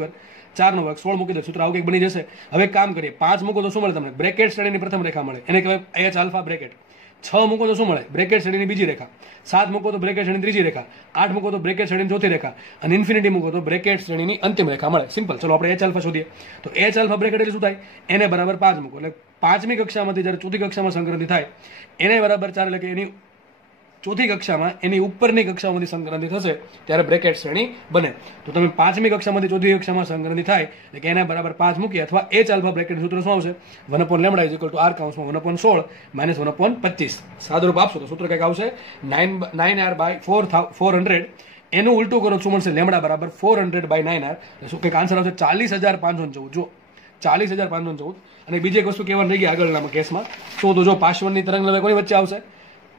4 નો વર્ગ 16 મૂકી દો, સૂત્ર આવું કંઈક બની જશે. હવે એક કામ કરીએ, 5 મૂકો તો શું મળે તમને? બ્રેકેટ શ્રેણીની પ્રથમ રેખા મળે, એને કહેવાય h આલ્ફા બ્રેકેટ. 6 મૂકો તો શું મળે? બ્રેકેટ શ્રેણીની બીજી રેખા. 7 મૂકો તો બ્રેકેટ શ્રેણીની ત્રીજી રેખા. 8 મૂકો તો બ્રેકેટ શ્રેણીની ચોથી રેખા, અને ઇન્ફિનિટી મૂકો તો બ્રેકેટ શ્રેણીની અંતિમ રેખા મળે. સિમ્પલ. ચલો આપણે h આલ્ફા શોધીએ. તો h આલ્ફા બ્રેકેટ એટલે શું થાય? એને બરાબર 5 મૂકો, એટલે પાંચમી કક્ષામાંથી જ્યારે ચોથી કક્ષામાં સંક્રાંતિ થાય એને બરાબર 4, એટલે કે એની ચોથી કક્ષામાં એની ઉપરની કક્ષામાંથી સંક્રાંતિ થશે ત્યારે બ્રેકેટ શ્રેણી બને. તો તમે પાંચમી કક્ષામાંથી ચોથી કક્ષામાં સંક્રાંતિ થાય એટલે કે એના બરાબર 5 મૂકી, અથવા h આલ્ફા બ્રેકેટ સૂત્ર શું આવશે? 1/λ ઇઝ ઇક્વલ ટુ r કાઉન્સમાં 1/16 માઇનસ 1/25. સાદુરૂપ આપશો તો સૂત્ર કંઈક આવશે 9r/400. એનું ઉલટું કરો શું મળશે? લેમડા બરાબર 400/9r. શું કંઈક આન્સર આવશે 40,514. જો 40,514. અને બીજી એક વસ્તુ કહેવાની રહી ગઈ આગળના કેસમાં, શું તો જો પાર્શ્વની તરંગલંબાઈ કોની વચ્ચે આવશે?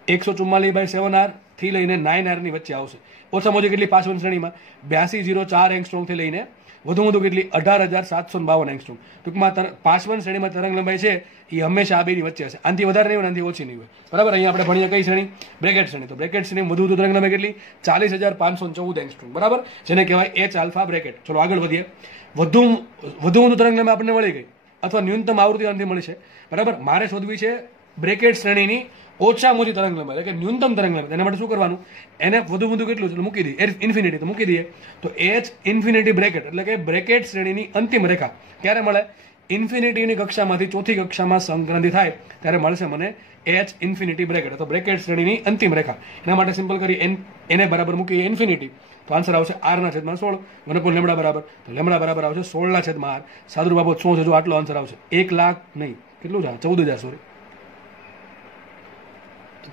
144/7r થી લઈને 9r ની વચ્ચે આવશે. ઓછામાં ઓછી કેટલી પાર્શ્વની શ્રેણીમાં? 8204 એંગસ્ટ્રોમ થી લઈને વધુ કેટલી? 18,752 એંગસ્ટ્રોમ. ટૂંકમાં પાર્શ્વની શ્રેણીમાં તરંગલંબાઈ છે એ હંમેશા આ બેની વચ્ચે હશે. આનાથી વધારે નહીં હોય, આનાથી ઓછી નહીં હોય. બરાબર. અહીંયા આપણે ભણીએ કઈ શ્રેણી? બ્રેકેટ શ્રેણી. તો બ્રેકેટ શ્રેણી વધુ તરંગલંબાઈ કેટલી? 40,514 એંગસ્ટ્રોમ. બરાબર, જેને કહેવાય h આલ્ફા બ્રેકેટ. ચલો આગળ વધીએ. વધુ તરંગલંબાઈ આપણને મળી ગઈ, અથવા ન્યૂનતમ આવૃત્તિ આનાથી મળી છે. બરાબર. મારે શોધવી છે બ્રેકેટ શ્રેણીની ઓછામાં ઓછી તરંગલંબાઈ, એટલે કે ન્યૂનતમ તરંગલંબાઈ. એના માટે શું કરવાનું? એને વધુ કેટલું છે મૂકી દઈએ, ઇન્ફિનિટી. તો મૂકી દઈએ તો h ઇન્ફિનિટી બ્રેકેટ, એટલે કે બ્રેકેટ શ્રેણીની અંતિમ રેખા ક્યારે મળે? ઇન્ફિનિટીની કક્ષામાંથી ચોથી કક્ષામાં સંક્રાંતિ થાય ત્યારે મળશે મને h ઇન્ફિનિટી બ્રેકેટ, અથવા બ્રેકેટ શ્રેણીની અંતિમ રેખા. એના માટે સિમ્પલ કરી એને બરાબર મૂકીએ ઇન્ફિનિટી, તો આન્સર આવશે r/16 1/λ બરાબર. તો લેમડા બરાબર આવશે 16/r. સાદુરૂપ બાબત શું છે? જો આટલો આન્સર આવશે. 1 લાખ નહીં, કેટલું છે? 14,000. સોરી,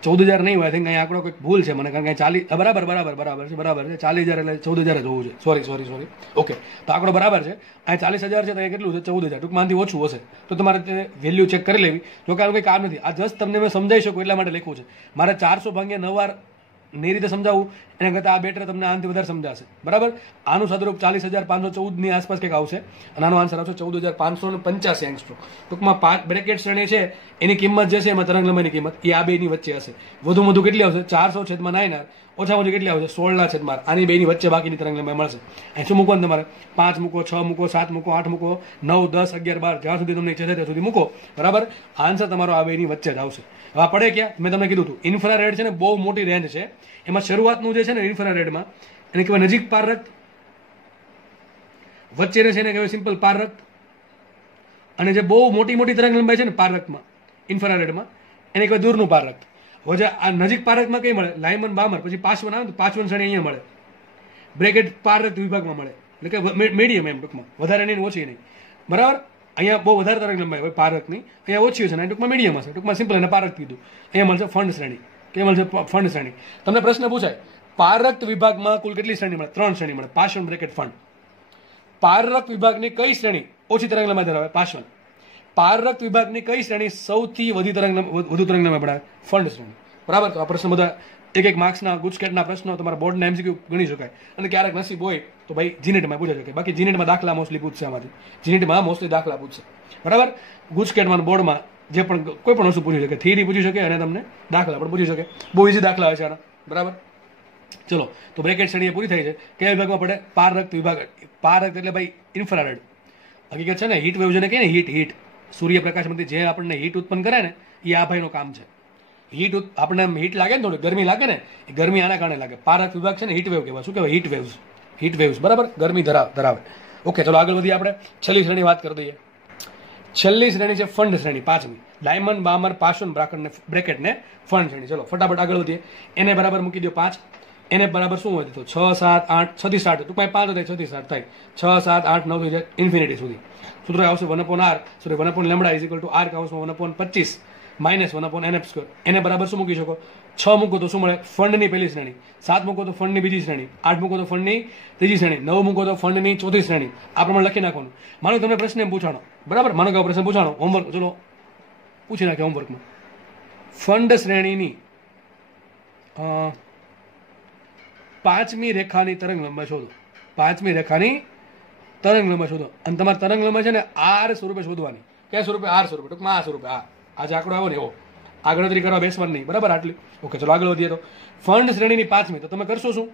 14,000 નહીં હોય. આઈ થિંક અહીંયા આંકડો કંઈક ભૂલ છે મને, કારણ કે 40 બરાબર છે. 40,000 એટલે 14,000 જ હોવું છે. સોરી. ઓકે, તો આંકડો બરાબર છે. અહીંયા 40,000 છે, તો અહીંયા કેટલું છે? 14,000. ટૂંકમાં આનાથી ઓછું હશે, તો તમારે તે વેલ્યુ ચેક કરી લેવી. જો કે કંઈ કામ નથી, આ જસ્ટ તમને મેં સમજાવી શકું એટલા માટે લખ્યું છે. મારે 400/9 ની રીતે સમજાવવું એના કરતાં આ બેટર તમને આનાથી વધારે સમજાશે. બરાબર. આનું સાદુરૂપ 40,514 ની આસપાસ કંઈક આવશે, અને આનો આન્સર આવશે 14,585 એંગસ્ટ્રોમ. ટૂંકમાં બ્રેકેટ શ્રેણી છે એની કિંમત જે છે એમાં તરંગલંબાઈની કિંમત એ આ બેની વચ્ચે હશે. વધુ કેટલી આવશે? 400/9r. ઓછામાં ઓછી કેટલી આવશે? 16/r. આની બેની વચ્ચે બાકીની તરંગલંબાઈ મળશે. અહીં શું મૂકવાનું તમારે? 5 મૂકો, 6 મૂકો, 7 મૂકો, 8 મૂકો, 9, 10, 11, 12, જ્યાં સુધી તમને ઈચ્છા થાય ત્યાં સુધી મૂકો. બરાબર. આન્સર તમારો આ બેની વચ્ચે જ આવશે. હવે પડે ક્યાં? મેં તમને કીધું હતું ઇન્ફ્રારેડ છે ને બહુ મોટી રેન્જ છે. એમાં શરૂઆતનું જે છે ને ઇન્ફ્રારેડમાં એને કહેવાય નજીક પારરક્ત, વચ્ચેને છે એને કહેવાય સિમ્પલ પારરક્ત, અને જે બહુ મોટી તરંગલંબાઈ છે ને પારરક્તમાં ઇન્ફ્રારેડમાં એને કહેવાય દૂરનું પારરક્ત. હવે આ નજીક પારરક્તમાં કઈ મળે? લાયમન બામર, પછી પાર્શ્વન આવે તો પાર્શ્વન શ્રેણી અહીંયા મળે, બ્રેકેટ પારરક્ત વિભાગમાં મળે, એટલે કે મીડિયમ એમ ટૂંકમાં, વધારે નહીં ઓછી નહીં. બરાબર. અહીંયા બહુ વધારે તરંગલંબાઈ હોય પારરક્તની, અહીંયા ઓછી છે ને ટૂંકમાં મીડિયમ હશે. ટૂંકમાં સિમ્પલ એને પારરક્ત કીધું. અહીંયા મળશે ફંડ શ્રેણી. કે મળશે ફંડ શ્રેણી. તમને પ્રશ્ન પૂછાય પારરક્ત વિભાગમાં કુલ કેટલી શ્રેણી મળે? 3 શ્રેણી મળે. પાર્શ્વન બ્રેકેટ ફંડ. પારરક્ત વિભાગની કઈ શ્રેણી ઓછી તરંગલંબાઈ ધરાવે? પાર્શ્વન. પારરક્ત વિભાગની કઈ શ્રેણી સૌથી વધુ તરંગલંબાઈ ધરાવે? ફંડ શ્રેણી. બરાબર. તો આ પ્રશ્ન બધા એક માર્ક્સના ગુજકેટના પ્રશ્નો તમારા બોર્ડના MCQ ગણી શકાય, અને ક્યારેક નસીબ હોય તો ભાઈ જીનેટમાં પૂછાઈ શકે. બાકી જીનેટમાં દાખલા મોસ્ટલી પૂછશે, આમાંથી જીનેટમાં મોસ્ટલી દાખલા પૂછશે. બરાબર. ગુજકેટમાં બોર્ડમાં જે પણ કોઈ પણ વસ્તુ પૂછી શકે, થિયરી પૂછી શકે અને તમને દાખલા પણ પૂછી શકે. બહુ ઇઝી દાખલા હોય છે આના. બરાબર. ચલો, તો બ્રેકેટ શ્રેણી પૂરી થઈ છે. કયા વિભાગમાં પડે? પારરક્ત વિભાગ. પારરક્ત એટલે ભાઈ ઇન્ફ્રારેડ. હકીકત છે ને હીટ વેવ જેને કહે ને, હીટ સૂર્યપ્રકાશમાંથી જે આપણને હીટ ઉત્પન્ન કરે ને એ આ ભાઈનું કામ છે. આપણને હીટ લાગે ને, થોડી ગરમી લાગે ને, એ ગરમી આના કારણે લાગે. પારરક્ત વિભાગ છે ને હીટ વેવ કહેવાય. શું કહેવાય? Heat waves. બરાબર. ગરમી ધરાવે. ઓકે, ચલો આગળ વધીએ. આપણે છેલ્લી શ્રેણી વાત કરી દઈએ. છેલ્લી શ્રેણી છે ફંડ શ્રેણી, 5મી. ડાયમંડ બામર પાર્શ્વન બ્રેકેટને ફંડ શ્રેણી. ચલો ફટાફટ આગળ વધીએ. એને બરાબર મૂકી દો 5. એને બરાબર શું હોય? તો 6, 7, 8, 6 થી સ્ટાર્ટ. ટૂંકમાં 5 થાય, 6 થી સ્ટાર્ટ થાય. 6, 7, 8, 9 થઈ જાય ઇન્ફિનિટી સુધી. સૂત્ર આવશે 1/λ ઇઝ ઇક્વલ ટુ r કાઉન્સમાં 1/25 માઇનસ 1/nf². એને બરાબર શું મૂકી શકો? 6 મૂકો તો શું મળે? ફંડની પહેલી શ્રેણી. 7 મૂકો તો ફંડની બીજી શ્રેણી. 8 મૂકો તો ફંડની ત્રીજી શ્રેણી. 9 મૂકો તો ફંડની ચોથી શ્રેણી. આ પ્રમાણે લખી નાખવાનું. માનો તમને પ્રશ્ન એમ પૂછાણો, બરાબર, માનો કે પ્રશ્ન પૂછાણો, હોમવર્ક ચલો પૂછી નાખે હોમવર્કમાં. ફંડ શ્રેણીની 5મી રેખાની તરંગલંબાઈ શોધો. 5મી રેખાની તરંગલંબાઈ શોધો. અને તમારે તરંગલંબાઈ છે ને r સ્વરૂપે શોધવાની. કયા સ્વરૂપે? r સ્વરૂપે. ટૂંકમાં આ સ્વરૂપે. આ જે આંકડો આવ્યો ને એવો આ ગણતરી કરવા બેસવાની નહીં, બરાબર? આટલી ઓકે. ચલો આગળ વધીએ. તો ફંડ શ્રેણીની પાંચમી, તો તમે કરશો શું?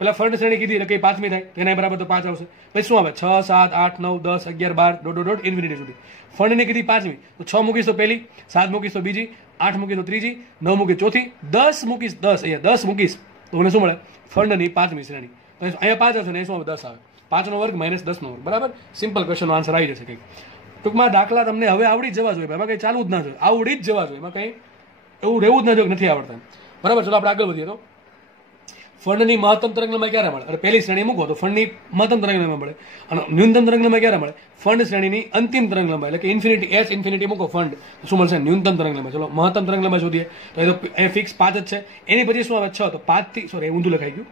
પેલા ફંડ શ્રેણી કીધી એટલે કઈ પાંચમી થાય, તેના બરાબર તો 5 આવશે. પછી શું આવે? 6, 7, 8, 9, 10, 11, 12 ઇન્ફિનિટી સુધી. ફંડની કીધી પાંચમી, તો 6 મૂકીશ તો પહેલી, 7 મૂકીશ તો બીજી, 8 મૂકીશ તો ત્રીજી, 9 મૂકીશ ચોથી, 10 મૂકીશ, 10 અહીંયા 10 મૂકીશ તો મને શું મળે? ફંડની પાંચમી શ્રેણી. તો અહીંયા 5 આવશે ને શું આવે? 10 આવે. 5 નો વર્ગ માઇનસ 10 નો વર્ગ, બરાબર? સિમ્પલ ક્વેશ્ચનનો આન્સર આવી જશે. કંઈક ટૂંકમાં દાખલા તમને હવે આવડી જ જવા જોઈએ, એમાં કંઈ ચાલુ જ ના જોઈએ, આવડી જ જવા જોઈએ, એમાં કંઈ એવું રહેવું જ ના જોઈએ નથી આવડતા, બરાબર? ચલો આપણે આગળ વધીએ. તો ફંડની મહત્તમ તરંગ લંબાઈ ક્યારે મળે? અને પહેલી શ્રેણી મૂકો તો ફંડની મહત્તમ તરંગ લંબાઈ મળે. અને ન્યૂનતમ તરંગ લંબાઈ ક્યારે મળે? ફંડ શ્રેણીની અંતિમ તરંગ લંબાઈ એટલે કે ઇન્ફિનિટી, એચ ઇન્ફિનિટી મૂકો ફંડ, શું મળશે? ન્યૂનતમ તરંગ લંબાઈ. ચલો મહત્તમ તરંગ લંબાઈ શોધીએ. તો એ તો એ ફિક્સ 5 જ છે. એની પછી શું આવે? 6. તો 5 થી, સોરી ઊંધું લખાઈ ગયું,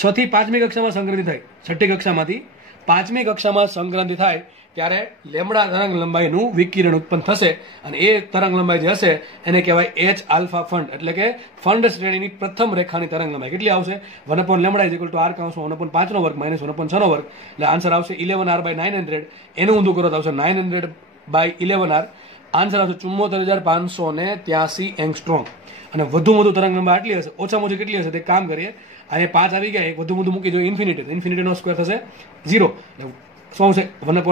6 થી 5મી કક્ષામાં સંક્રાંતિ થાય, 6ઠ્ઠી કક્ષામાંથી 5મી કક્ષામાં સંક્રાંતિ થાય ત્યારે લેમડા તરંગ લંબાઈનું વિકિરણ ઉત્પન્ન થશે અને એ તરંગ લંબાઈ જે હશે એને કહેવાય એચ આલ્ફા ફંડ, એટલે કે ફંડ શ્રેણીની પ્રથમ રેખાની તરંગ લંબાઈ કેટલી આવશે? 1/λ = r કૌંસ 1/5 નો વર્ગ માઇનસ 1/6 નો વર્ગ, એટલે આન્સર આવશે 11r/900. એનું ઊંધું કરો તો આવશે 900/11r. આન્સર આવશે 74,583 એંગસ્ટ્રોમ. અને વધુ તરંગ લંબાઈ આટલી હશે, ઓછામાં ઓછી કેટલી હશે તે કામ કરીએ. અહીંયા 5 આવી ગયા, એક વધુ મૂકી દો, ઇન્ફિનિટીનો સ્ક્વેર થશે 0. શું આવશે? 1/λ =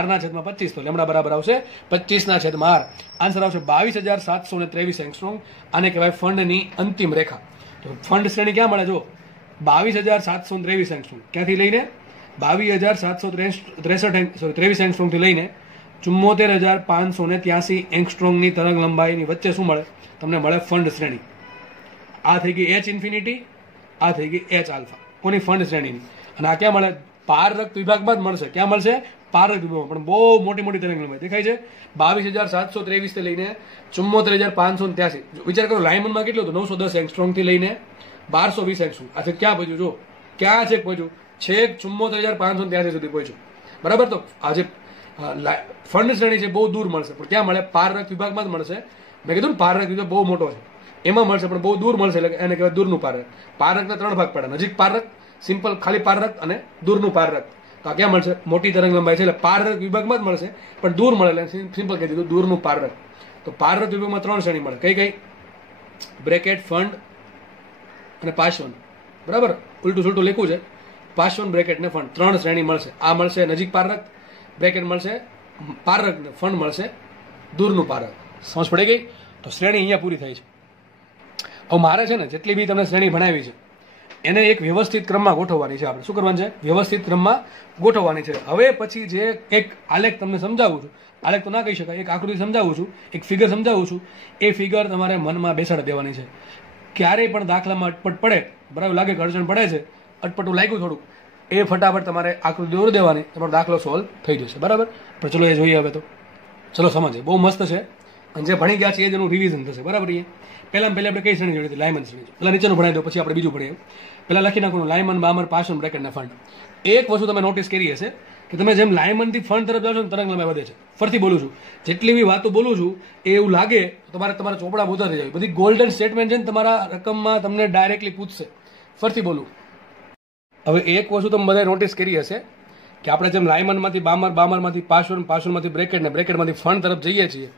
r/25. તો લેમડા બરાબર આવશે 25/r. આન્સર આવશે 22,723 એંગસ્ટ્રોમ. આને કહેવાય ફંડની અંતિમ રેખા. તો ફંડ શ્રેણી ક્યાં મળે? જો 22,723 એંગસ્ટ્રોમ, ક્યાંથી લઈને 22,723 એંગસ્ટ્રોમથી લઈને 74,583 એંગસ્ટ્રોમની તરંગ લંબાઈની વચ્ચે શું મળે? તમને મળે ફંડ શ્રેણી. આ થઈ ગઈ એચ ઇન્ફિનિટી, આ થઈ ગઈ એચ આલ્ફા, કોની? ફંડ શ્રેણીની. અને આ ક્યાં મળે? પારરક્ત વિભાગમાં જ મળશે. ક્યાં મળશે? પારરક્ત વિભાગમાં. પણ બહુ મોટી તરંગ લંબાઈ દેખાય છે. 22,723 થી લઈને 74,583. વિચાર કરો, લાયમનમાં કેટલું હતું? 910 એંગસ્ટ્રોમ થી લઈને 1220 એંગસ્ટ્રોમ. આ ક્યાં પહોંચ્યું? જો ક્યાં છેક પહોંચ્યું? છેક 74,583 સુધી પહોંચ્યું, બરાબર? તો આજે ફંડ શ્રેણી છે બહુ દૂર મળશે, પણ ક્યાં મળે? પારરક્ત વિભાગમાં જ મળશે. મેં કીધું ને પારરક્ત વિભાગ બહુ મોટો છે, એમાં મળશે, પણ બહુ દૂર મળશે, એટલે એને કહેવાય દૂરનું પારરક્ત. પારરક્તના 3 ભાગ પડે: નજીક પારરક્ત, સિમ્પલ ખાલી પારરક્ત અને દૂરનું પારરક્ત. તો આ ક્યાં મળશે? મોટી તરંગ લંબાઈ છે એટલે પારરક્ત વિભાગમાં જ મળશે, પણ દૂર મળે એટલે સિમ્પલ કહી દીધું દૂરનું પારરક્ત. તો પારરક્ત વિભાગમાં 3 શ્રેણી મળે. કઈ? બ્રેકેટ, ફંડ અને પાર્શ્વન, બરાબર? ઉલટું સુલટું લખ્યું છે. પાર્શ્વન, બ્રેકેટ ને ફંડ 3 શ્રેણી મળશે. આ મળશે નજીક પારરક્ત, બ્રેકેટ મળશે પારરક્ત ને ફંડ મળશે દૂરનું પારરક્ત. સમજ પડી ગઈ? તો શ્રેણી અહીંયા પૂરી થાય છે. હવે મારે છે ને જેટલી બી તમને શ્રેણી ભણાવી છે એને એક વ્યવસ્થિત ક્રમમાં ગોઠવવાની છે. આપણે શું કરવાનું છે? વ્યવસ્થિત ક્રમમાં ગોઠવવાની છે. હવે પછી જે એક આલેખ તમને સમજાવું છું, આલેખ તો ના કહી શકાય, એક આકૃતિ સમજાવું છું, એક ફિગર સમજાવું છું, એ ફિગર તમારે મનમાં બેસાડી દેવાની છે. ક્યારેય પણ દાખલામાં અટપટ પડે, બરાબર લાગે કે અડચણ પડે છે, અટપટું લાગ્યું થોડુંક, એ ફટાફટ તમારે આકૃતિ દોરી દેવાની, તમારો દાખલો સોલ્વ થઈ જશે, બરાબર? પણ ચલો એ જોઈએ હવે. તો ચલો સમજે, બહુ મસ્ત છે અને જે ભણી ગયા છે એ જ એનું રિવિઝન થશે, બરાબર? પહેલા આપણે કઈ શ્રેણી જોડી હતી? લાયમન શ્રેણી. પહેલા નીચેનું ભણાવી દો, પછી આપણે બીજું ભણીએ. પહેલા લખી નાખવાનું લાયમન, બામર, પાર્શ્વન, બ્રેકેટ ને ફંડ. એક વસ્તુ તમે નોટિસ કરી હશે કે તમે જેમ લાયમનથી ફંડ તરફ જાઓ છો ને તરંગ લંબાઈ વધે છે. ફરીથી બોલું છું, જેટલી બી વાતો બોલું છું એ એવું લાગે તો તમારા ચોપડા બોધા થઈ જાય. બધી ગોલ્ડન સ્ટેટમેન્ટ છે ને તમારા રકમમાં તમને ડાયરેક્ટલી પૂછશે. ફરીથી બોલું. હવે એક વસ્તુ તમે બધાએ નોટિસ કરી હશે કે આપણે જેમ લાયમનમાંથી બામર, બામરમાંથી પાર્શ્વન, પાર્શ્વનમાંથી બ્રેકેટ ને બ્રેકેટમાંથી ફંડ તરફ જઈએ છીએ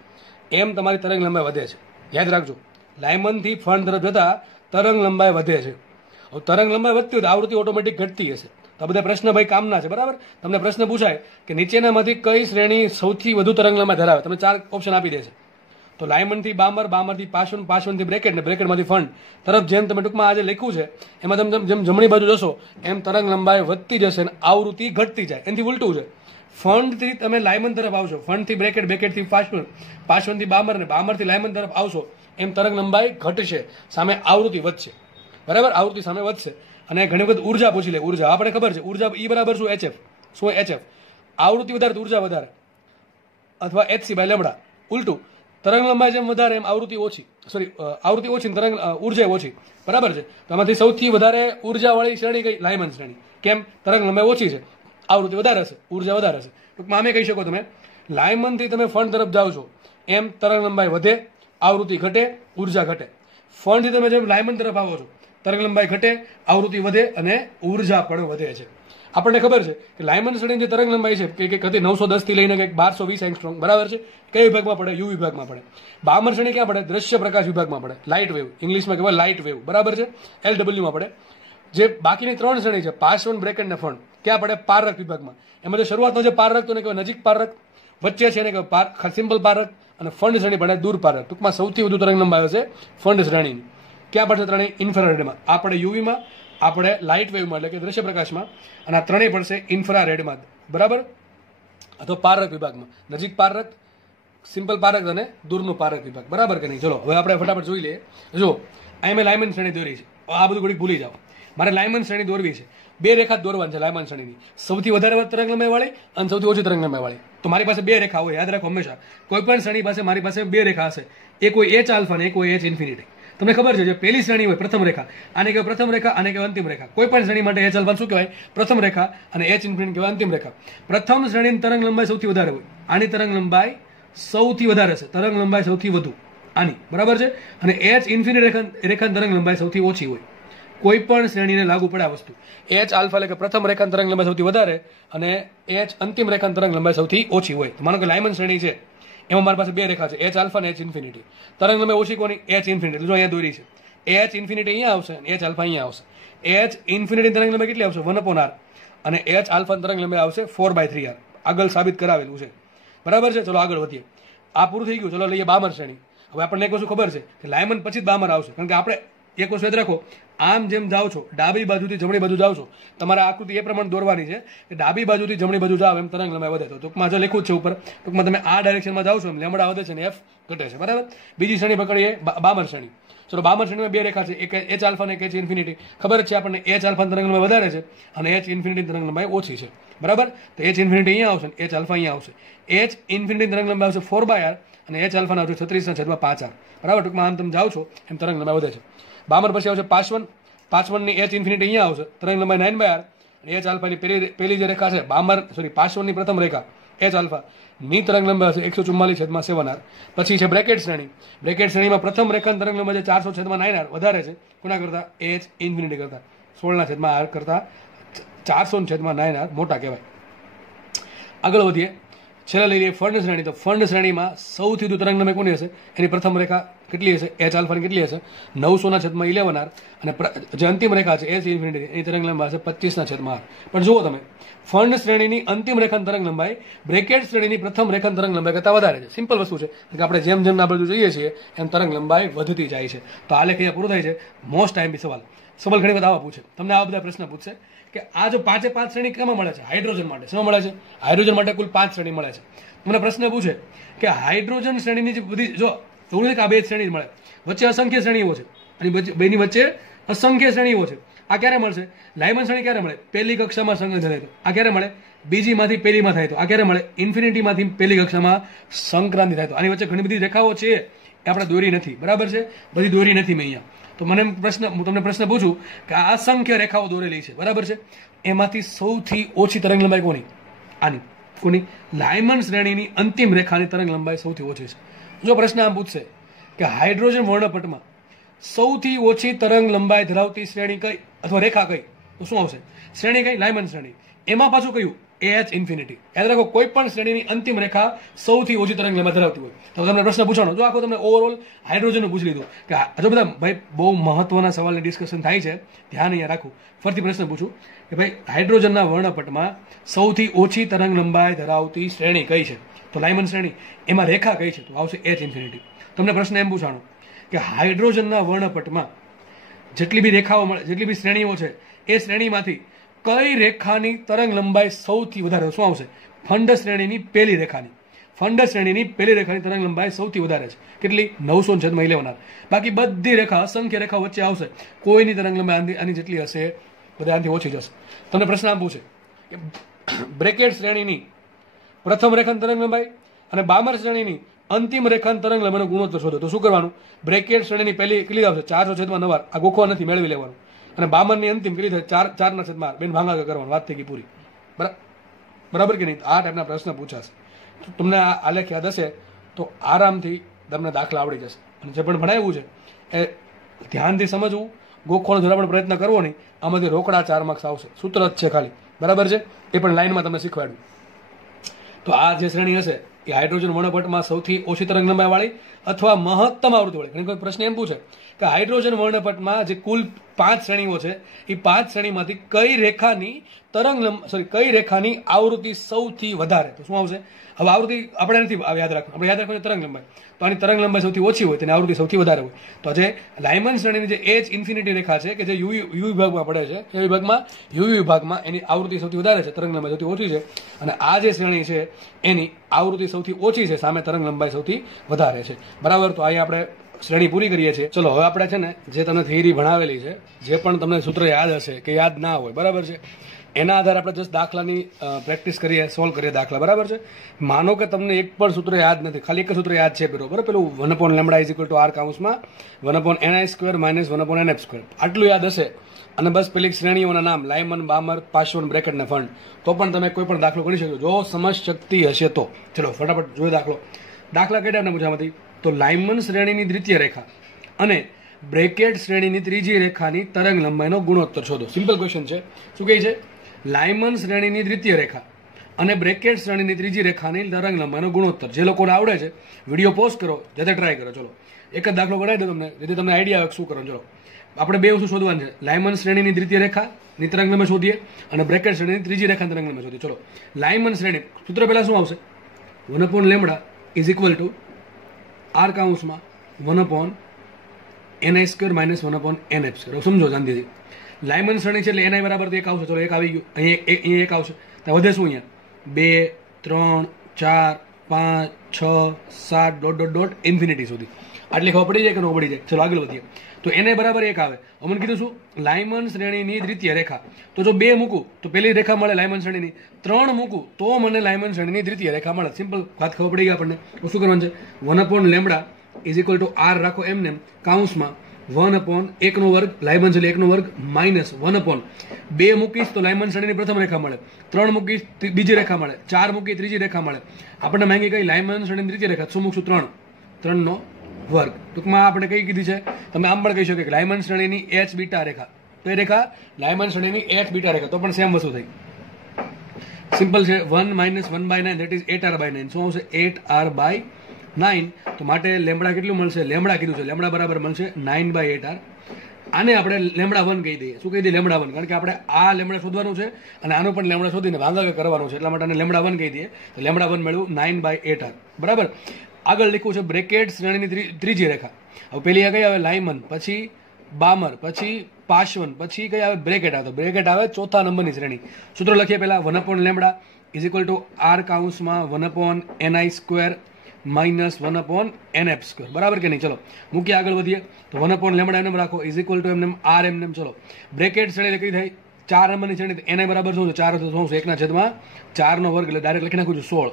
એમ તમારી તરંગ લંબાઈ વધે છે. યાદ રાખજો, લાયમનથી ફંડ તરફ જતા તરંગ લંબાઈ વધે છે. હવે તરંગ લંબાઈ વધતી હોય તો આવૃત્તિ ઓટોમેટિક ઘટતી હશે. તો આ બધા પ્રશ્ન ભાઈ કામના છે, બરાબર? તમને પ્રશ્ન પૂછાય કે નીચેનામાંથી કઈ શ્રેણી સૌથી વધુ તરંગ લંબાઈ ધરાવે, તમને 4 ઓપ્શન આપી દે છે. તો લાયમનથી બામર, બામરથી પાર્શ્વન, પાર્શ્વનથી બ્રેકેટ ને બ્રેકેટમાંથી ફંડ તરફ જેમ તમે ટૂંકમાં આજે લખ્યું છે એમાં તમે જેમ જમણી બાજુ જશો એમ તરંગ લંબાઈ વધતી જશે અને આવૃત્તિ ઘટતી જાય. એનાથી ઉલટું છે. ફંડથી તમે લાયમન તરફ આવશો, ફંડથી બ્રેકેટ, બ્રેકેટથી પાર્શ્વન, પાર્શ્વનથી બામર ને બામરથી લાયમન તરફ આવશો એમ તરંગ લંબાઈ ઘટશે, સામે આવૃત્તિ વધશે, બરાબર? આવૃત્તિ સામે વધશે. અને ઘણી વખત ઉર્જા પૂછી લે. ઉર્જા આપણે ખબર છે, ઉર્જા E બરાબર શું? HF. શું HF? આવૃત્તિ વધારે તો ઉર્જા વધારે, અથવા hc/λ. ઉલટું, તરંગ લંબાઈ જેમ વધારે એમ આવૃત્તિ ઓછી, આવૃત્તિ ઓછી તરંગ ઉર્જા ઓછી, બરાબર છે? તો આમાંથી સૌથી વધારે ઉર્જાવાળી શ્રેણી કઈ? લાયમન શ્રેણી. કેમ? તરંગ લંબાઈ ઓછી છે, આવૃત્તિ વધારે હશે, ઉર્જા વધારે હશે. ટૂંકમાં અમે કહી શકો તમે લાયમનથી તમે ફંડ તરફ જાઓ છો એમ તરંગ લંબાઈ વધે, આવૃત્તિ ઘટે, ઉર્જા ઘટે. ફંડથી તમે જેમ લાયમન તરફ આવો છો તરંગ લંબાઈ ઘટે, આવૃત્તિ વધે અને ઉર્જા પણ વધે છે. આપણને ખબર છે કે લાયમન શ્રેણીની જે તરંગ લંબાઈ છે કે કંઈક હતી 910 થી લઈને કંઈક 1220 એંગસ્ટ્રોમ, બરાબર છે. કઈ વિભાગમાં પડે? યુ વિભાગમાં પડે. બામર શ્રેણી ક્યાં પડે? દ્રશ્ય પ્રકાશ વિભાગમાં પડે. લાઇટ વેવ, ઇંગ્લિશમાં કહેવાય લાઇટ વેવ, બરાબર છે. LW માં પડે. જે બાકીની 3 શ્રેણી છે પાર્શ્વન, બ્રેકેટ ને ફંડ, ક્યાં પડે? પારક વિભાગમાં. એમાં જે શરૂઆતનો જે પારક તો એને કહેવાય નજીક પારક, વચ્ચે છે એને કહેવાય સિમ્પલ પારક, અને ફંડ શ્રેણી પડે દૂર પારક. ટૂંકમાં સૌથી વધુ તરંગ લંબાઈ છે ફંડ શ્રેણીની. ક્યાં પડશે? ત્રણેય ઇન્ફ્રારેડમાં. આ પડે યુવીમાં, આપણે લાઇટ વેવમાં એટલે કે દ્રશ્ય પ્રકાશમાં, અને આ ત્રણેય પડશે ઇન્ફ્રારેડમાં, બરાબર, અથવા પારક વિભાગમાં. નજીક પારક, સિમ્પલ પારક અને દૂરનું પારક વિભાગ, બરાબર કે નહીં? ચલો હવે આપણે ફટાફટ જોઈ લઈએ. જો અહીં મેં લાયમન શ્રેણી દોરી છે. આ બધું ઘડીક ભૂલી જાઓ. મારે લાયમન શ્રેણી દોરવી છે. 2 રેખા દોરવાની છે લાયમન શ્રેણીની, સૌથી વધારે તરંગ લંબાઈ વાળી અને સૌથી ઓછી તરંગ લંબાઈ વાળી. તો મારી પાસે 2 રેખા હોય, યાદ રાખો હંમેશા. કોઈ પણ શ્રેણી પાસે મારી પાસે 2 રેખા હશે. એક હોય H આલ્ફા અને એક હોય H ઇન્ફિનિટી. તમને ખબર છે જે પહેલી શ્રેણી હોય પ્રથમ રેખા, આને કહેવાય પ્રથમ રેખા, આને કહેવાય અંતિમ રેખા. કોઈ પણ શ્રેણી માટે H આલ્ફા શું કહેવાય? પ્રથમ રેખા, અને H ઇન્ફિનિટી કહેવાય અંતિમ રેખા. પ્રથમ શ્રેણીની તરંગ લંબાઈ સૌથી વધારે હોય, આની તરંગ લંબાઈ સૌથી વધારે છે, તરંગ લંબાઈ સૌથી વધુ આની, બરાબર છે. અને H ઇન્ફિનિટી રેખાની તરંગ લંબાઈ સૌથી ઓછી હોય. કોઈ પણ શ્રેણીને લાગુ પડે આ વસ્તુ. H આલ્ફા એટલે કે પ્રથમ રેખાની તરંગ લંબાઈ સૌથી વધારે અને H અંતિમ રેખાની તરંગ લંબાઈ સૌથી ઓછી હોય. તો માનો કે લાયમન શ્રેણી છે, એમાં મારી પાસે 2 રેખા છે, H આલ્ફા અને H ઇન્ફિનિટી. તરંગ લંબાઈ ઓછી કોની? H infinity. જો અહીંયા દોરી છે, H ઇન્ફિનિટી અહીંયા આવશે અને H આલ્ફા અહીંયા આવશે. H ઇન્ફિનિટી તરંગ લંબાઈ કેટલી આવશે? 1/r, અને H આલ્ફા તરંગ લંબાઈ આવશે 4/3r. આગળ સાબિત કરાવેલું છે, બરાબર છે. ચલો આગળ વધીએ. આ પૂરું થઈ ગયું. ચલો લઈએ બામર શ્રેણી. હવે આપણને એક વસ્તુ ખબર છે કે લાયમન પછી જ બામર આવશે, કારણ કે આપણે એક વસ્તુ યાદ રાખો, આમ જેમ જાઓ છો ડાબી બાજુથી જમણી બાજુ જાઓ છો, તમારે આકૃતિ એ પ્રમાણે દોરવાની છે કે ડાબી બાજુથી જમણી બાજુ જાઓ એમ તરંગ લંબાઈ વધે. તો ટૂંકમાં જો લખ્યું જ છે ઉપર, ટૂંકમાં તમે આ ડાયરેક્શનમાં જાઓ છો એમ લેમડા વધે છે અને F ઘટે છે, બરાબર. બીજી શ્રેણી પકડીએ બામર શ્રેણી. ચલો બામર શ્રેણીમાં 2 રેખા છે, એક H આલ્ફા અને એક H ઇન્ફિનિટી. ખબર જ છે આપણને H આલ્ફા તરંગ લંબાઈ વધારે છે અને H ઇન્ફિનિટી તરંગ લંબાઈ ઓછી છે, બરાબર. તો H ઇન્ફિનિટી અહીંયા આવશે, H આલ્ફા અહીંયા આવશે. H ઇન્ફિનિટી તરંગ લંબાઈ આવશે 4/r અને H આલ્ફાના આવશે 36/5r, બરાબર. ટૂંકમાં આમ તમે જાઓ છો એમ તરંગ લંબાઈ વધે છે. બામર પછી આવશે પાર્શ્વન. પાર્શ્વનની H ઇન્ફિનિટી અહીંયા આવશે, તરંગ લંબાઈ 9/r, અને H આલ્ફાની પહેલી જે રેખા છે પાર્શ્વનની પ્રથમ રેખા H આલ્ફા ની તરંગ લંબાઈ હશે 144/7r. પછી છે બ્રેકેટ શ્રેણી. બ્રેકેટ શ્રેણીમાં પ્રથમ રેખાની તરંગ લંબાઈ 400/9r વધારે છે કોના કરતા? H ઇન્ફિનિટી કરતા. 16/r કરતા 400/9r મોટા કહેવાય. આગળ વધીએ. છેલ્લે લઈ લઈએ ફંડ શ્રેણી. તો ફંડ શ્રેણીમાં સૌથી વધુ તરંગ લંબાઈ કોની હશે? એની પ્રથમ રેખા કેટલી હશે? H આલ્ફાની કેટલી હશે? 900/11r, અને જે અંતિમ રેખા છે H ઇન્ફિનિટી એની તરંગ લંબાઈ હશે 25/r. પણ જુઓ તમે, ફંડ શ્રેણીની અંતિમ રેખાની તરંગ લંબાઈ બ્રેકેટ શ્રેણીની પ્રથમ રેખાની તરંગ લંબાઈ કરતાં વધારે છે. સિમ્પલ વસ્તુ છે કે આપણે જેમ જેમ આ બધું જોઈએ છીએ એમ તરંગ લંબાઈ વધતી જાય છે. તો આ લેખ અહીંયા પૂરો થાય છે. મોસ્ટ ટાઈમ સવાલ ઘણી વખત આવા પૂછે, તમને આવા બધા પ્રશ્ન પૂછશે કે આ જો 5 શ્રેણી કેમાં મળે છે? હાઇડ્રોજન માટે. શેમાં મળે છે? હાઇડ્રોજન માટે કુલ 5 શ્રેણી મળે છે. તમને પ્રશ્ન પૂછે કે હાઇડ્રોજન શ્રેણીની જે બધી, જો એવું નથી કે આ 2 શ્રેણી મળે, વચ્ચે અસંખ્ય શ્રેણીઓ છે, અને બેની વચ્ચે અસંખ્ય શ્રેણીઓ છે. આ ક્યારે મળશે? લાયમન શ્રેણી ક્યારે મળે? પહેલી કક્ષામાં સંકલન થાય તો. આ ક્યારે મળે? બીજીમાંથી પહેલીમાં થાય તો. આ ક્યારે મળે? ઇન્ફિનિટીમાંથી પહેલી કક્ષામાં સંક્રાંતિ થાય તો. આની વચ્ચે ઘણી બધી રેખાઓ છે, એ આપણે દોરી નથી, બરાબર છે. બધી દોરી નથી મેં અહીંયા. તો હું તમને પ્રશ્ન પૂછું કે આ અસંખ્ય રેખાઓ દોરેલી છે, બરાબર છે, એમાંથી સૌથી ઓછી તરંગ લંબાઈ કોની? આની. કોની? લાયમન શ્રેણીની અંતિમ રેખાની તરંગ લંબાઈ સૌથી ઓછી છે. જો પ્રશ્ન આમ પૂછશે કે હાઇડ્રોજન વર્ણપટમાં સૌથી ઓછી તરંગ લંબાઈ ધરાવતી શ્રેણી કઈ અથવા રેખા કઈ, તો શું આવશે? શ્રેણી કઈ? લાયમન શ્રેણી. એમાં પાછું કયું? H infinity. યાદ રાખો, કોઈ પણ શ્રેણીની અંતિમ રેખા સૌથી ઓછી તરંગ લંબાઈ ધરાવતી હોય. તો તમને પ્રશ્ન પૂછવાનો, જો આખો તમને ઓવરઓલ હાઇડ્રોજનનું પૂછી લીધું કે જો બધા ભાઈ બહુ મહત્વના સવાલની ડિસ્કશન થાય છે, ધ્યાન અહીંયા રાખવું. ફરીથી પ્રશ્ન પૂછું કે ભાઈ હાઇડ્રોજનના વર્ણપટમાં સૌથી ઓછી તરંગ લંબાઈ ધરાવતી શ્રેણી કઈ છે? તો લાયમન શ્રેણી. એમાં રેખા કઈ છે? તો આવશે H ઇન્ફિનિટી. તમને પ્રશ્ન એમ પૂછાણો કે હાઇડ્રોજનના વર્ણપટમાં જેટલી બી રેખાઓ મળે, જેટલી બી શ્રેણીઓ છે, એ શ્રેણીમાંથી કઈ રેખાની તરંગ લંબાઈ સૌથી વધારે? શું આવશે? ફંડ શ્રેણીની પહેલી રેખાની. ફંડ શ્રેણીની પહેલી રેખાની તરંગ લંબાઈ સૌથી વધારે છે. કેટલી? 900/11r. બાકી બધી રેખા, અસંખ્ય રેખા વચ્ચે આવશે, કોઈની તરંગ લંબાઈ આની જેટલી હશે, બધા આનાથી ઓછી જશે. તમને પ્રશ્ન આમ પૂછે કે બ્રેકેટ શ્રેણીની પ્રથમ રેખાની તરંગ લંબાઈ અને બામર શ્રેણીની અંતિમ રેખાની તરંગ લંબાઈનો ગુણોત્તર શોધો. તો શું કરવાનું? બ્રેકેટ શ્રેણીની પહેલી કેટલી આવશે? 400/9r. આ ગોખવા નથી, મેળવી લેવાનું. અને બામરની અંતિમ કેટલી થાય? 4/4r. બેન ભાગાકાર કરવાનું. વાત થઈ ગઈ પૂરી. બરાબર કે નહીં? આ ટાઈપના પ્રશ્ન પૂછાશે. તમને આ આલેખ યાદ હશે તો આરામથી તમને દાખલા આવડી જશે. અને જે પણ ભણાવ્યું છે એ ધ્યાનથી સમજવું, ગોખવાનો જરા પણ પ્રયત્ન કરવો નહીં. આમાંથી રોકડા 4 માર્ક્સ આવશે. સૂત્ર જ છે ખાલી. બરાબર છે, એ પણ લાઈનમાં તમને શીખવાડ્યું. તો આ જે શ્રેણી હશે એ હાઇડ્રોજન વર્ણપટમાં સૌથી ઓછી તરંગ લંબાઈ વાળી અથવા મહત્તમ આવૃત્તિ વાળી. ઘણી કોઈ પ્રશ્ન એમ પૂછે કે હાઇડ્રોજન વર્ણપટમાં જે કુલ 5 શ્રેણીઓ છે એ 5 શ્રેણીમાંથી કઈ રેખાની આવૃત્તિ સૌથી વધારે? તો શું આવશે? હવે આવૃત્તિ આપણે નથી યાદ રાખવું, આપણે યાદ રાખવાની તરંગ લંબાઈ. તો આની તરંગ લંબાઈ સૌથી ઓછી હોય તેની આવૃત્તિ સૌથી વધારે હોય. તો જે લાયમન શ્રેણીની જે H ઇન્ફિનિટી રેખા છે કે જે યુ વિભાગમાં પડે છે, એ યુ વિભાગમાં એની આવૃત્તિ સૌથી વધારે છે, તરંગ લંબાઈ સૌથી ઓછી છે. અને આ જે શ્રેણી છે એની આવૃત્તિ સૌથી ઓછી છે, સામે તરંગ લંબાઈ સૌથી વધારે છે. બરાબર. તો અહીંયા આપણે શ્રેણી પૂરી કરીએ છીએ. ચલો હવે આપણે છે ને જે તમને થિયરી ભણાવેલી છે, જે પણ તમને સૂત્ર યાદ હશે કે યાદ ના હોય, બરાબર છે, એના આધારે આપણે જસ્ટ દાખલાની પ્રેક્ટિસ કરીએ, સોલ્વ કરીએ દાખલા. બરાબર છે. માનો કે તમને એક પણ સૂત્ર યાદ નથી, ખાલી એક સૂત્ર યાદ છે બરોબર, પેલું 1/λ = r કાઉન્સમાં 1/ni² - 1/nf². આટલું યાદ હશે અને બસ પેલી શ્રેણીઓના નામ લાયમન, બામર, પાશ્વન, બ્રેકેટ ને ફંડ, તો પણ તમે કોઈ પણ દાખલો ગણી શકો જો સમજ શક્તિ હશે તો. ચલો ફટાફટ જોઈએ દાખલા કઈ ટાઈપના પૂછામાંથી? તો લાયમન શ્રેણીની દ્વિતીય રેખા અને બ્રેકેટ શ્રેણીની ત્રીજી રેખાની તરંગ લંબાઈનો ગુણોત્તર શોધો. સિમ્પલ ક્વેશ્ચન છે. શું કહે છે? લાયમન શ્રેણીની દ્વિતીય રેખા અને બ્રેકેટ શ્રેણીની ત્રીજી રેખાની તરંગ લંબાઈનો ગુણોત્તર. જે લોકોને આવડે છે વિડીયો પોઝ કરો, જાતે ટ્રાય કરો. ચલો એક જ દાખલો ગણાવી દો તમને, જેથી તમને આઈડિયા આવે શું કરો. ચલો આપણે બે વસ્તુ શોધવાનું છે, લાયમન શ્રેણીની દ્વિતીય રેખાની તરંગ લંબાઈ શોધીએ અને બ્રેકેટ શ્રેણીની ત્રીજી રેખાની તરંગ લંબાઈ શોધીએ. ચલો લાયમન શ્રેણી સૂત્ર પહેલા શું આવશે? 1/λ = r કાઉન્સમાં 1/ni² - 1/nf². સમજો શાંતિથી. લાયમન શ્રેણી છે એટલે ni બરાબર 1 આવશે. ચલો 1 આવી ગયું, અહીંયા 1 આવશે. તો વધે શું? અહીંયા 2 3 4 5 6 7 ... ઇન્ફિનિટી સુધી. આટલી ખબર પડી જાય કે ન પડી જાય? ચલો આગળ વધીએ. તો ni બરાબર 1 આવે. અમને કીધું શું? લાયમન શ્રેણીની દ્વિતીય રેખા. તો જો 2 મૂકું તો પેલી રેખા મળે લાયમન શ્રેણીની, 3 મૂકું તો મને લાયમન શ્રેણીની દ્વિતીય રેખા મળે. સિમ્પલ વાત ખબર પડી ગઈ આપણને. તો શું કરવાનું છે? 1/λ = r રાખો એમને કાઉન્સમાં 1/1² લાયમન છે એટલે 1² - 1/2 મૂકીશ તો લાયમન શ્રેણીની પ્રથમ રેખા મળે, 3 મૂકીશ બીજી રેખા મળે, 4 મૂકી ત્રીજી રેખા મળે. આપણને માંગી કઈ? લાયમન શ્રેણીની ત્રીજી રેખા. શું મૂકશું? 3/2. ટૂંકમાં આપણે કઈ કીધી છે? તમે આમ પણ કહી શકો કે લાયમન શ્રેણીની H બીટા રેખા. કઈ રેખા? લાયમન શ્રેણીની H બીટા રેખા. તો પણ સેમ વસ્તુ થઈ. સિમ્પલ છે. 1 - 1/9 that is 8r/9. શું આવશે? 8r/9. તો માટે લેમ્બડા કેટલું મળશે? લેમ્બડા કીધું છે, લેમ્બડા બરાબર મળશે 9/8r. આને આપણે λ1 કહી દઈએ. શું કહી દઈએ? λ1. કારણ કે આપણે આ લેમ્બડા શોધવાનું છે અને આનો પણ લેમ્બડા શોધીને ભાગાકાર કરવાનો છે, એટલા માટે આને λ1 કહી દઈએ. તો λ1 મેળવું 9/8r. બરાબર. આગળ લખ્યું છે બ્રેકેટ શ્રેણીની ત્રીજી રેખા. હવે પેલી આ કઈ આવે? લાયમન, પછી બામર, પછી પાશ્વન, પછી કઈ આવે? બ્રેકેટ આવે. તો બ્રેકેટ આવે ચોથા નંબરની શ્રેણી. સૂત્ર લખીએ પહેલા 1/λ = r કાઉન્સમાં 1/ni² - 1/nf². બરાબર કે નહીં? ચલો મૂકીએ, આગળ વધીએ. તો 1/λ એમ રાખો એમને r એમને. ચલો બ્રેકેટ શ્રેણી કઈ થાય? 4 નંબરની શ્રેણી. ni બરાબર શું છે? 4 શું છે? 1/4² એટલે ડાયરેક્ટ લખી નાખું છું 16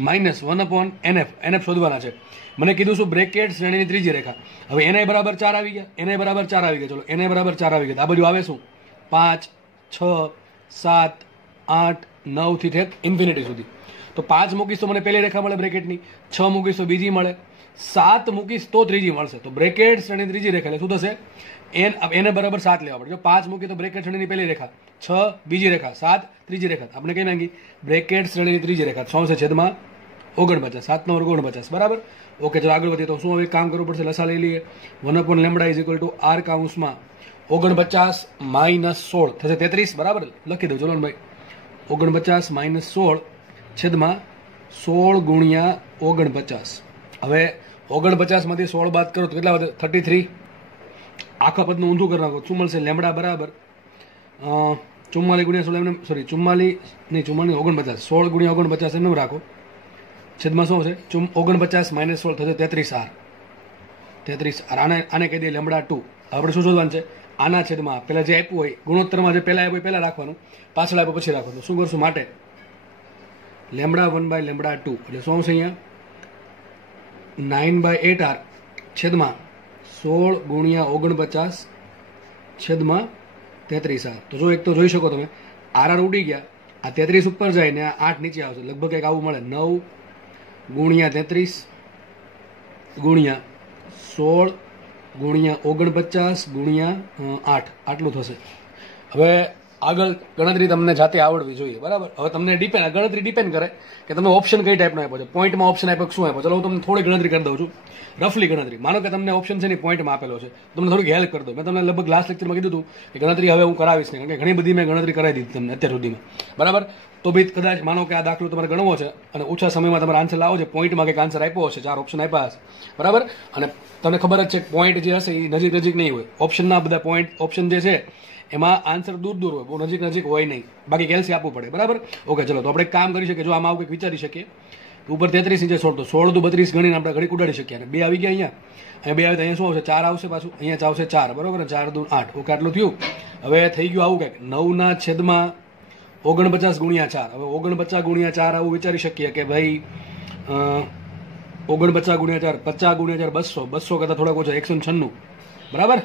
-1/nf શોધવાના છે. મને કીધું શું? બ્રેકેટ શ્રેણીની ત્રીજી રેખા. હવે ni બરાબર 4 આવી ગયા, ni બરાબર 4 આવી ગયા. ચલો ni બરાબર 4 આવી ગયા. આ બાજુ આવે શું? 5 6 7 8 9 થી ઠેક ઇન્ફિનિટી સુધી. તો 5 મૂકીશ તો મને પહેલી રેખા મળે બ્રેકેટની, 6 મૂકીશ તો બીજી મળે, 7 મૂકીશ તો ત્રીજી મળશે. તો બ્રેકેટ શ્રેણી ત્રીજી રેખા એટલે શું થશે? એને બરાબર 7 લેવા પડે. જો 5 મૂકી તો બ્રેકેટ શ્રેણીની પહેલી રેખા, 6 બીજી રેખા, 7 ત્રીજી રેખા. આપણે કઈ માંગી? બ્રેકેટ શ્રેણીની ત્રીજી રેખા. 6/49 7/9 49. બરાબર. ઓકે, ચલો આગળ વધીએ. તો શું હવે કામ કરવું પડશે? લસા લઈ લઈએ. 1/λ = r કાઉન્સમાં 49 - 16 થશે 33. બરાબર. લખી દો. ચલો ભાઈ 49 - 16 છેદમાં 16 × 49. હવે 49 માંથી 16 બાદ કરો તો કેટલા વધે? 33. આખા પદનું ઊંધું કરી નાખો. શું મળશે? લેમ્બડા બરાબર 44 × 16 એમને, સોરી 44 નહીં, 49 16 × 49 એમને રાખો. છેદમાં શું છે? 49 - 16 થશે 33r. 33r. આને કહી દઈએ λ2. આપણે શું શોધવાનું છે? આના છેદમાં પેલા જે આપ્યું હોય ગુણોત્તરમાં જે પહેલા આપ્યું પહેલા રાખવાનું, પાછળ આપ્યું પછી રાખવાનું. શું કરશું? માટે λ1/λ2 એટલે શું આવશે? અહીંયા 9/8r છેદમાં 16 × 49 છેદમાં 33r. તો જો એક તો જોઈ શકો તમે, આર ઉડી ગયા, આ 33 ઉપર જાય ને આ 8 નીચે આવશે. લગભગ એક આવું મળે. 9 × 33 × 16 × 49 × 8 આટલું થશે. હવે આગળ ગણતરી તમને જાતે આવડવી જોઈએ, બરાબર. હવે તમને ગણતરી ડિપેન્ડ કરે કે તમે ઓપ્શન કઈ ટાઈપનો આપ્યો છે. પોઈન્ટમાં ઓપ્શન આપ્યો શું આપ્યો. ચલો હું તમને થોડી ગણતરી કરી દઉં છું, રફલી ગણતરી. માનો કે તમને ઓપ્શન છે ને પોઈન્ટમાં આપેલો છે, તમને થોડીક હેલ્પ કરી દો. મેં તમને લગભગ લાસ્ટ લેક્ચરમાં કીધું હતું કે ગણતરી હવે હું કરાવીશ નહીં, કારણ કે ઘણી બધી મેં ગણતરી કરાવી દીધી તમને અત્યાર સુધીમાં, બરાબર. તો ભાઈ કદાચ માનો કે આ દાખલો તમારે ગણવો છે અને ઓછા સમયમાં તમારે આન્સર લાવો છે, પોઈન્ટમાં કંઈક આન્સર આપ્યો હશે, 4 ઓપ્શન આપ્યા હશે, બરાબર. અને તમને ખબર જ છે કે પોઈન્ટ જે હશે એ નજીક નહીં હોય. ઓપ્શનના બધા ઓપ્શન જે છે એમાં આન્સર દૂર હોય, બહુ નજીક હોય નહીં, બાકી કેલ્સી આપવું પડે, બરાબર. ઓકે, ચલો તો આપણે એક કામ કરી શકીએ. જો આમાં આવું કંઈક વિચારી શકીએ, ઉપર 33 નીચે 16, તો 16 દુ 32 ગણીને આપણે ઘડી ઉડાડી શકીએ. અને 2 આવી ગયા અહીંયા 2 આવે તો અહીંયા શું આવશે, 4 આવશે પાછું, અહીંયા આવશે 4, બરાબર. 4 દુ 8. ઓકે, આટલું થયું. હવે થઈ ગયું આવું કંઈક 9/49 × 4. હવે 49 × 4 આવું વિચારી શકીએ કે ભાઈ 49 × 4 50 × 4 200 કરતાં થોડાક ઓછા 196, બરાબર.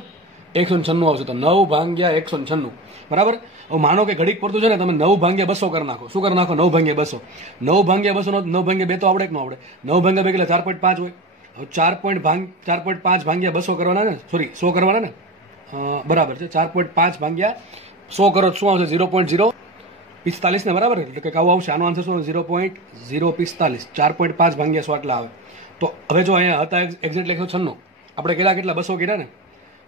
196 આવશે. તો 9/196, બરાબર. હવે માનો કે ઘડીક પડતું છે ને, તમે 9/200 કરી નાખો. શું કરી નાખો? 9/200. 9/200 9/2 તો આવડે કે ન આવડે? 9/2 એટલે 4.5 હોય. હવે 4.5/200 કરવાના ને, સોરી 100 કરવાના ને, બરાબર છે. 4.5/100 કરો શું આવશે? 0.045 ને, બરાબર. એટલે કે આવું આવશે. આનો આન્સર શું? 0.045. 4.5/100 આટલા આવે. તો હવે જો અહીંયા હતા એક્ઝેક્ટલી 196, આપણે કેટલા 200 કર્યા ને,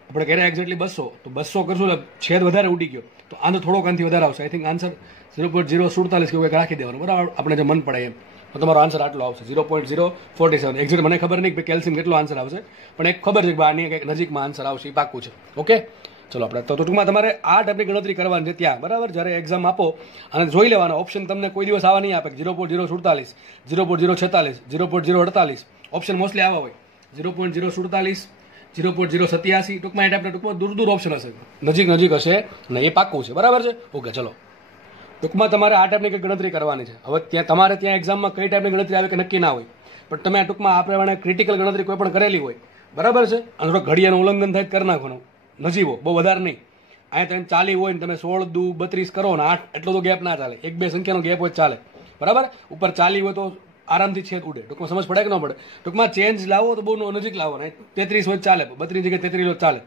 આપણે કર્યા એક્ઝેક્ટલી 200, તો 200 કરશું એટલે છેદ વધારે ઉડી ગયો, તો આનો થોડોક આનથી વધારે આવશે. આઈ થિંક આન્સર 0.047 કે એવું રાખી દેવાનું, બરાબર. આપણે જે મન પડે એમ. તો તમારો આન્સર આટલો આવશે, 0.047. એક્ઝેક્ટ મને ખબર નહીં કે કેલ્શિયમ કેટલો આન્સર આવશે, પણ એક ખબર છે કે આની કંઈક નજીકમાં આન્સર આવશે, એ પાક્કું છે. ઓકે, ચલો આપણે તો ટૂંકમાં તમારે આ ટાઈપની ગણતરી કરવાની છે ત્યાં, બરાબર. જ્યારે એક્ઝામ આપો અને જોઈ લેવાના ઓપ્શન તમને કોઈ દિવસ આવા નહીં આપે 0.047, 0.046, 0.048 ઓપ્શન મોસ્ટલી આવા હોય. 0.047, 0.087, ટૂંકમાં એ ટાઈપના ટૂંકમાં દૂર ઓપ્શન હશે, નજીક હશે ને, એ પાક્કું છે, બરાબર છે. ઓકે, ચલો ટૂંકમાં તમારે આ ટાઈપની કંઈક ગણતરી કરવાની છે. હવે તમારે ત્યાં એક્ઝામમાં કઈ ટાઈપની ગણતરી આવે કે નક્કી ના હોય, પણ તમે ટૂંકમાં આ પ્રમાણે ક્રિટિકલ ગણતરી કોઈ પણ કરેલી હોય, બરાબર છે. અને થોડો ઘડિયાનું ઉલ્લંઘન થાય કરી નાખવાનું, નજીવો, બહુ વધારે નહીં. અહીંયા તમે 40 હોય ને તમે 16 દુ 32 કરો ને 8, એટલો તો ગેપ ના ચાલે. 1-2 સંખ્યાનો ગેપ હોય ચાલે, બરાબર. ઉપર 40 હોય તો આરામથી છેદ ઉડે. ટૂંકમાં સમજ પડે કે ન પડે? ટૂંકમાં ચેન્જ લાવો તો બહુ નજીક લાવો ને. 33 હોય ચાલે, 32 જગ્યાએ 33 હોય ચાલે.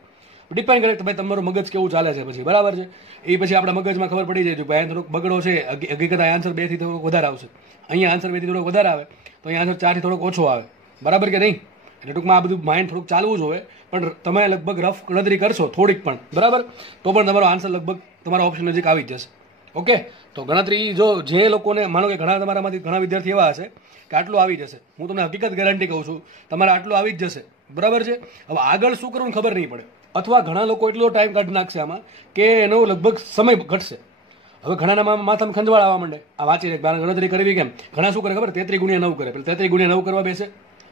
ડિપેન્ડ કરે કે ભાઈ તમારું મગજ કેવું ચાલે છે પછી, બરાબર છે. એ પછી આપણા મગજમાં ખબર પડી જાય છે ભાઈ થોડોક બગડો છે, હકીકત આન્સર 2 થી થોડોક વધારે આવશે, અહીંયા આન્સર 2 થી થોડોક વધારે આવે, તો અહીંયા આન્સર 4 થી થોડોક ઓછો આવે, બરાબર કે નહીં? એટલે ટૂંકમાં આ બધું માઇન્ડ થોડુંક ચાલવું જોઈએ. પણ તમે લગભગ રફ ગણતરી કરશો થોડીક પણ, બરાબર, તો પણ તમારો આન્સર લગભગ તમારા ઓપ્શન નજીક આવી જ જશે. ઓકે, તો ગણતરી જો જે લોકોને માનો કે તમારામાંથી ઘણા વિદ્યાર્થી એવા હશે કે આટલું આવી જશે, હું તમને હકીકત ગેરંટી કહું છું, તમારે આટલું આવી જ જશે, બરાબર છે. હવે આગળ શું કરવું ખબર નહીં પડે, અથવા ઘણા લોકો એટલો ટાઈમ કાઢી નાખશે આમાં કે એનો લગભગ સમય ઘટશે. હવે ઘણાના માથામાં ખંજવાળ આવવા માંડે, આ વાંચીને ગણતરી કરવી કેમ. ઘણા શું કરે ખબર? 33 × 9 કરે. 33 × 9 કરવા બેસે,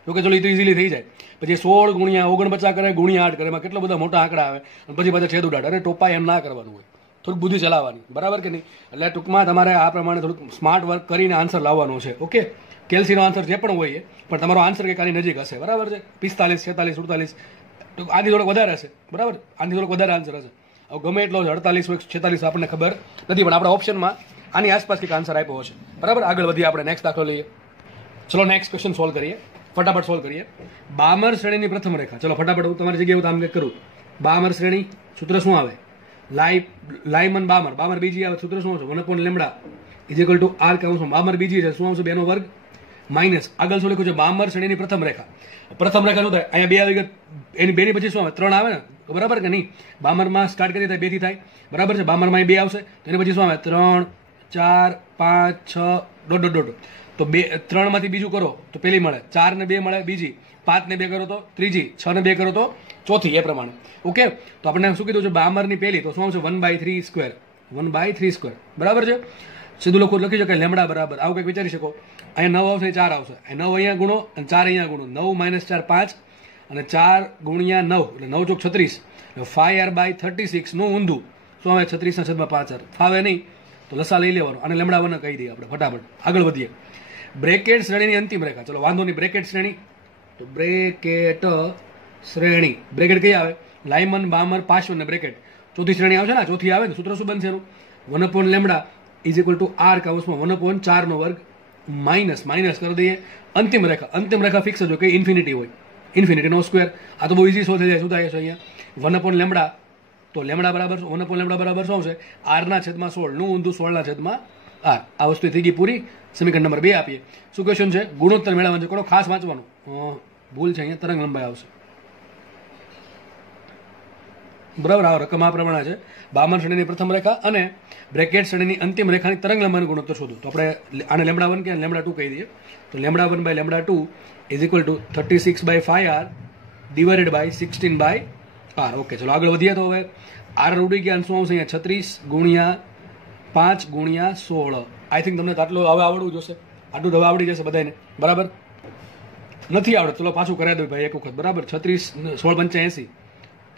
તો કે ચલો એ તો ઇઝીલી થઈ જાય. પછી 16 × 49 કરે, × 8 કરે, એમાં કેટલા બધા મોટા આંકડા આવે, અને પછી પાછા છેદ ઉડાડે. અરે ટોપા એમ ના કરવાનું હોય, થોડુંક બુદ્ધિ ચલાવવાની, બરાબર કે નહીં? એટલે ટૂંકમાં તમારે આ પ્રમાણે થોડુંક સ્માર્ટ વર્ક કરીને આન્સર લાવવાનો છે. ઓકે, કેલ્સીનો આન્સર જે પણ હોય પણ તમારો આન્સર કંઈક આની નજીક હશે, બરાબર છે. 45, 46, 48, આની થોડોક વધારે હશે, બરાબર. આની થોડોક વધારે આન્સર હશે. હવે ગમે એટલો 48 હોય 46 આપણને ખબર નથી, પણ આપણા ઓપ્શનમાં આની આસપાસ કંઈક આન્સર આપ્યો હશે, બરાબર. આગળ વધીએ, આપણે નેક્સ્ટ દાખલો લઈએ. ચલો નેક્સ્ટ ક્વેશ્ચન સોલ્વ કરીએ, ફટાફટ સોલ્વ કરીએ. બામર શ્રેણીની પ્રથમ રેખા. ચલો ફટાફટ હું તમારી જગ્યાએ આમ કંઈક કરું. બામર શ્રેણી સૂત્ર શું આવે? લાઇમન બામર બીજી આવે, સૂત્ર શું આવશે? 1/λ = r કૌંસમાં બામર બીજી છે, શું આવશે? 2 નો વર્ગ માઇનસ આગળ શું લખ્યું છે? બામર શ્રેણીની પ્રથમ રેખા. પ્રથમ રેખા શું થાય? અહીંયા 2 આવી ગઈ, એની 2 ની પછી શું આવે? 3 આવે ને, બરાબર કે નહીં? બામરમાં સ્ટાર્ટ કરી થાય 2 થી થાય, બરાબર છે. બામરમાં 2 આવશે, તો એની પછી શું આવે? 3, 4, 5, 6 ડોટ. તો 3 માંથી બીજું કરો તો પેલી મળે, 4 ને 2 મળે બીજી, 5 ને 2 કરો તો ત્રીજી, 6 ને 2 કરો તો ચોથી, એ પ્રમાણે. ઓકે, તો આપણે શું કીધું છે? બામરની પેલી તો શું આવશે? 1/3², 1/3², બરાબર છે. સીધું લખી શકાય લેમડા બરાબર આવું કંઈક વિચારી શકો. અહીંયા 9 આવશે, 4 આવશે, 9 અહીંયા ગુણો અને 4 અહીંયા ગુણો, 9 - 4 5, અને 4 × 9 એટલે 9 × 36, 5r/36 નું ઊંધું શું આવે? 36/5r. ફાવે નહીં તો લસા લઈ લેવાનો, અને લેમડા 1 કહી દઈએ આપણે. ફટાફટ આગળ વધીએ. બ્રેકેટ શ્રેણીની અંતિમ રેખા. ચલો વાંધો નહીં, બ્રેકેટ શ્રેણી, તો બ્રેકેટ શ્રેણી, બ્રેકેટ કઈ આવે? લાઇમન બામર પાશ્વ ને બ્રેકેટ. ચોથી શ્રેણી આવશે ને, ચોથી આવે ને, સૂત્ર શું બનશે એનું? 1/λ = r કૌંસમાં 1/4² માઇનસ કરી દઈએ. અંતિમ રેખા ફિક્સ જ હોય કે ઇન્ફિનિટી હોય, ઇન્ફિનિટીનો સ્ક્વેર. આ તો બહુ ઇઝી સોલ્વ થઈ જાય. શું થાય છે અહીંયા? 1/λ તો લેમડા બરાબર 1 લેમડા બરાબર શું આવશે? આરના છેદમાં 16 નું ઊંધું 16 ના છેદમાં આર. આ વસ્તુ થઈ ગઈ પૂરી. સમીકરણ નંબર 2 આપીએ. શું ક્વેશ્ચન છે? ગુણોત્તર મેળવવાનો છે. કોનો ખાસ વાંચવાનું? ભૂલ છે, અહીંયા તરંગ લંબાઈ આવશે. બરાબર, આ રકમ આ પ્રમાણે છે. બામણ શ્રેણીની પ્રથમ રેખા અને બ્રેકેટ શ્રેણીની અંતિમ રેખાની તરંગ લંબાઈનો ગુણોત્તર શોધો. તો આપણે આને લેમડા 1 કે લેમડા 2 કહી દઈએ. તો lambda 1 by lambda 2 is equal to 36/5r divided by 16/r. Okay, ચલો આગળ વધીએ. તો હવે આર ઉડી ગયા. શું આવશે અહીંયા? 36 ગુણ્યા 5 ગુણ્યા 16. આઈ થિંક તમને આટલું હવે આવડવું જોશે. આટલું હવે આવડી જશે બધાને. બરાબર, નથી આવડે ચલો પાછું કરાવી દો ભાઈ એક વખત. બરાબર, 36 16 85,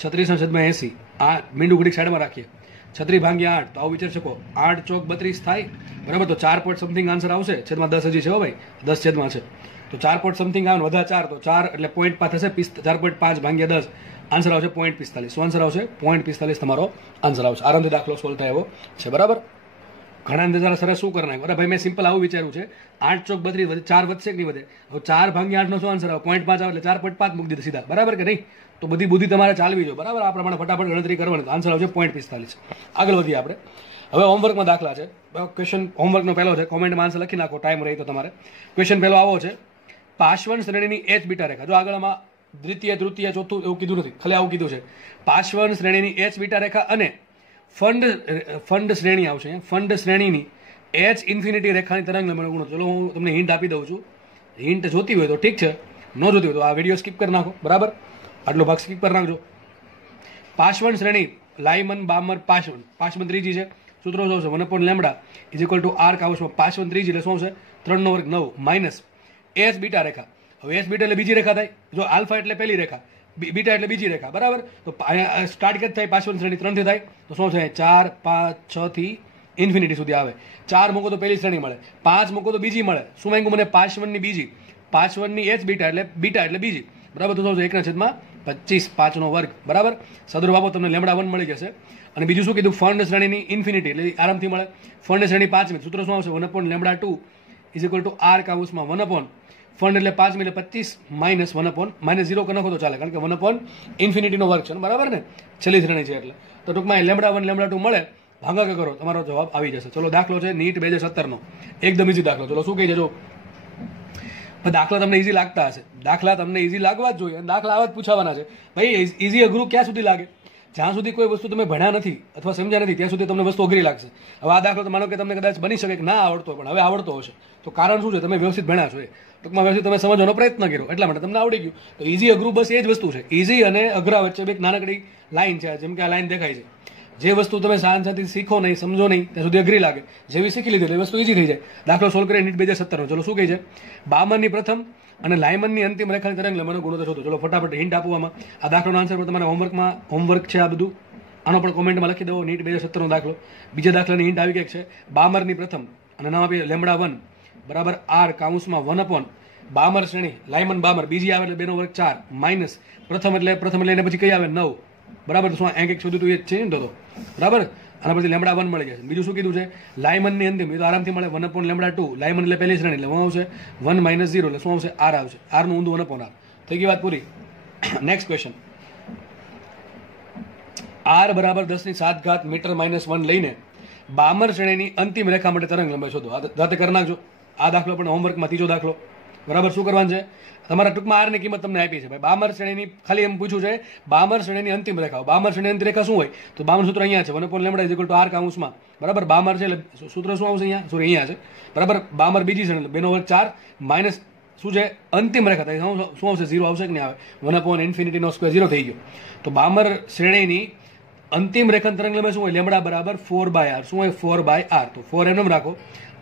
36/80. આ મીંડું ઘડીક સાઈડમાં રાખીએ. 36/8 તો આવું વિચારી શકો. 8 ચોક 32 થાય. બરાબર, તો 4 પોઈન્ટ સમથિંગ આન્સર આવશે. છેદમાં 10 હજી છે હો ભાઈ, 10 છેદમાં છે. તો 4 પોઈન્ટ સમથિંગ આવે, વધા 4 તો 4 એટલે 0.5 થશે. 4.5 ભાગ્યા 10 આન્સર આવશે 0.45. શું આન્સર આવશે? 0.45 તમારો આન્સર આવશે. આરામથી દાખલો સોલ્વ થાય એવો છે. બરાબર, ઘણા અંદર સરસ શું કરી નાખ્યું? ભાઈ મેં સિમ્પલ આવું વિચાર્યું છે. 8 ચોક 32 વધે, 4 વધશે કે નહીં વધે? હવે 4/8 નો શું આન્સર આવે? 0.5 આવે એટલે 4.5 મૂકી દીધા સીધા. બરાબર કે નહીં? તો બધી બુદ્ધિ તમારે ચાલવી જોઈએ. બરાબર, આ પ્રમાણે ફટાફટ ગણતરી કરવાની. આન્સર આવશે 0.45. આગળ વધીએ આપણે. હવે હોમવર્કમાં દાખલા છે. ક્વેશ્ચન હોમવર્કનો પહેલો છે. કોમેન્ટમાં આન્સર લખી નાખો, ટાઈમ રહી તો તમારે. ક્વેશ્ચન પહેલો આવો છે. પાર્શ્વન શ્રેણીની એચ બીટા રેખા. જો આગળમાં દ્વિતીય, તૃતીય, ચોથું એવું કીધું નથી, ખાલી આવું કીધું છે. પાર્શ્વન શ્રેણીની એચ બીટા રેખા અને ફંડ શ્રેણી આવશે. ફંડ શ્રેણીની એચ ઇન્ફિનિટી રેખાની તરંગ લંબાઈનો ગુણોત્તર. ચલો હું તમને હિન્ટ આપી દઉં છું. હિન્ટ જોતી હોય તો ઠીક છે, ન જોતી હોય તો આ વિડીયો સ્કીપ કરી નાખો. બરાબર, આટલો ભાગ સ્કીપ કરી નાખજો. પાર્શ્વન શ્રેણી લાઇમન બામર પાર્શ્વન ત્રીજી છે. સૂત્રો શું છે? 1 lambda is equal to R કાઉસમાં પાર્શ્વન ત્રીજી એટલે શું છે? 3 નો વર્ગ 9 માઇનસ એસ બીટા રેખા. હવે એસ બીટા એટલે બીજી રેખા થાય. જો આલ્ફા એટલે પહેલી રેખા, બીટા એટલે બીજી રેખા. બરાબર, તો સ્ટાર્ટ કે થાય પાર્શ્વન શ્રેણી 3 થી થાય. તો શું છે? 4 5 6 થી ઇન્ફિનિટી સુધી આવે. 4 મૂકો તો પહેલી શ્રેણી મળે, 5 મૂકો તો બીજી મળે. શું માંગ્યું મને? પાર્શ્વનની બીજી. પાર્શ્વનની એચ બીટા એટલે બીજી. બરાબર, તો શું છે? 1/25 5 નો વર્ગ. બરાબર, સદરૂપ આપો તમને લેમડા 1 મળી જશે. અને બીજું શું કીધું? ફંડ શ્રેણીની ઇન્ફિનિટી એટલે આરામથી મળે. ફંડ શ્રેણી 5મી. સૂત્ર શું આવશે? 1 lambda 2 is equal to R કાઉસમાં 1 ફંડ એટલે 5મી એટલે 25 માઇનસ 1 માઇનસ 0 કરી નાખો તો ચાલે, કારણ કે 1 ઇન્ફિનિટીનો વર્ગ છે. બરાબર ને, છેલ્લી શ્રેણી છે એટલે. તો ટૂંકમાં લેમડા 1 લેમડા 2 મળે, ભાગાકાર કરો, તમારો જવાબ આવી જશે. ચલો દાખલો છે નીટ 2017 નો. એકદમ ઈઝી દાખલો. ચલો શું કહી જજો. દાખલા તમને ઈઝી લાગતા હશે. દાખલા તમને ઈઝી લાગવા જ જોઈએ. દાખલા આવા જ પૂછાવાના છે ભાઈ. ઈઝી અઘરું ક્યાં સુધી લાગે? જ્યાં સુધી કોઈ વસ્તુ તમે ભણ્યા નથી અથવા સમજ્યા નથી ત્યાં સુધી તમને વસ્તુ અઘરી લાગશે. હવે આ દાખલો તો માનો કે તમને કદાચ બની શકે કે ના આવડતો, પણ હવે આવડતો હશે. તો કારણ શું છે? તમે વ્યવસ્થિત ભણ્યા છો. ટૂંકમાં વ્યવસ્થિત તમે સમજવાનો પ્રયત્ન કર્યો એટલા માટે તમને આવડી ગયું. તો ઈઝી અઘરું બસ એ જ વસ્તુ છે. ઈઝી અને અઘરા વચ્ચે એક નાનકડી લાઈન છે. જેમ કે આ લાઈન દેખાય છે. જે વસ્તુ તમે શાંતિથી શીખો નહીં, સમજો નહીં, ત્યાં સુધી અઘરી લાગે. જેવી શીખી લીધી એટલે વસ્તુ ઈઝી થઈ જાય. દાખલો સોલ્વ કરીએ નીટ 2017 નો. ચલો શું કહે છે? બામણની પ્રથમ અને લાઇમનની અંતિમ રેખાની તરંગ લંબાઈનો ગુણોત્તર શોધો. ચલો ફટાફટ હિન્ટ આપવામાં. આ દાખલાનો આન્સર પર તમારે હોમવર્ક છે આ બધું. આનો પણ કોમેન્ટમાં લખી દો. નીટ 2017 નો દાખલો. બીજા દાખલાની હિન્ટ આવી ગઈ છે. બામરની પ્રથમ અને નામ આપીએ લેમડા 1 બરાબર આર કાઉસમાં 1 બામર શ્રેણી લાઇમન બામર બીજી આવે એટલે 2 નો વર્ગ 4 માઇનસ પ્રથમ એટલે એને પછી કઈ આવે? 9. બરાબર, તો શું એક સુધી તું એ જ છે ને? તો બરાબર, આના પછી લેમડા 1 મળી જશે. બીજું શું કીધું છે? લાઇમનની અંતિમ. એ તો આરામથી મળે. 1 લેમડા 2 લાઇમન એટલે પહેલી શ્રેણી એટલે શું આવશે? 1 માઇનસ 0 એટલે શું આવશે? આર આવશે. આર નું ઊંધું 1 આર. થઈ ગઈ વાત પૂરી. Next question. આર બરાબર 10⁵ મીટર -1 લઈને બામર શ્રેણીની અંતિમ રેખા માટે તરંગ લંબાઈ શોધો. જાતે કરી નાખજો. આ દાખલો પણ હોમવર્કમાં ત્રીજો દાખલો. બરાબર, શું કરવાનું છે? તમારા ટૂંકમાં આર ની કિંમત તમને આપી છે ભાઈ. બામર શ્રેણીની ખાલી એમ પૂછ્યું છે બામર શ્રેણીની અંતિમ રેખા. બામર શ્રેણી અંતિમ રેખા શું હોય? તો બામર સૂત્ર અહીંયા છે 1 lambda is equal to R કાઉસમાં. બરાબર, બામર છે એટલે સૂત્ર શું આવશે? અહીંયા સોરી અહીંયા છે. બરાબર, બામર બીજી શ્રેણી એટલે 2 નો વર્ગ 4 માઇનસ શું છે? અંતિમ રેખા થાય શું આવશે? 0 આવશે કે નહીં આવે? 1/∞ નો સ્ક્વેર 0 થઈ ગયો. તો બામર શ્રેણીની અંતિમ રેખા તરંગ લંબાઈ શું હોય? લેમડા બરાબર 4/r. શું હોય? 4/r. તો 4 એમ રાખો.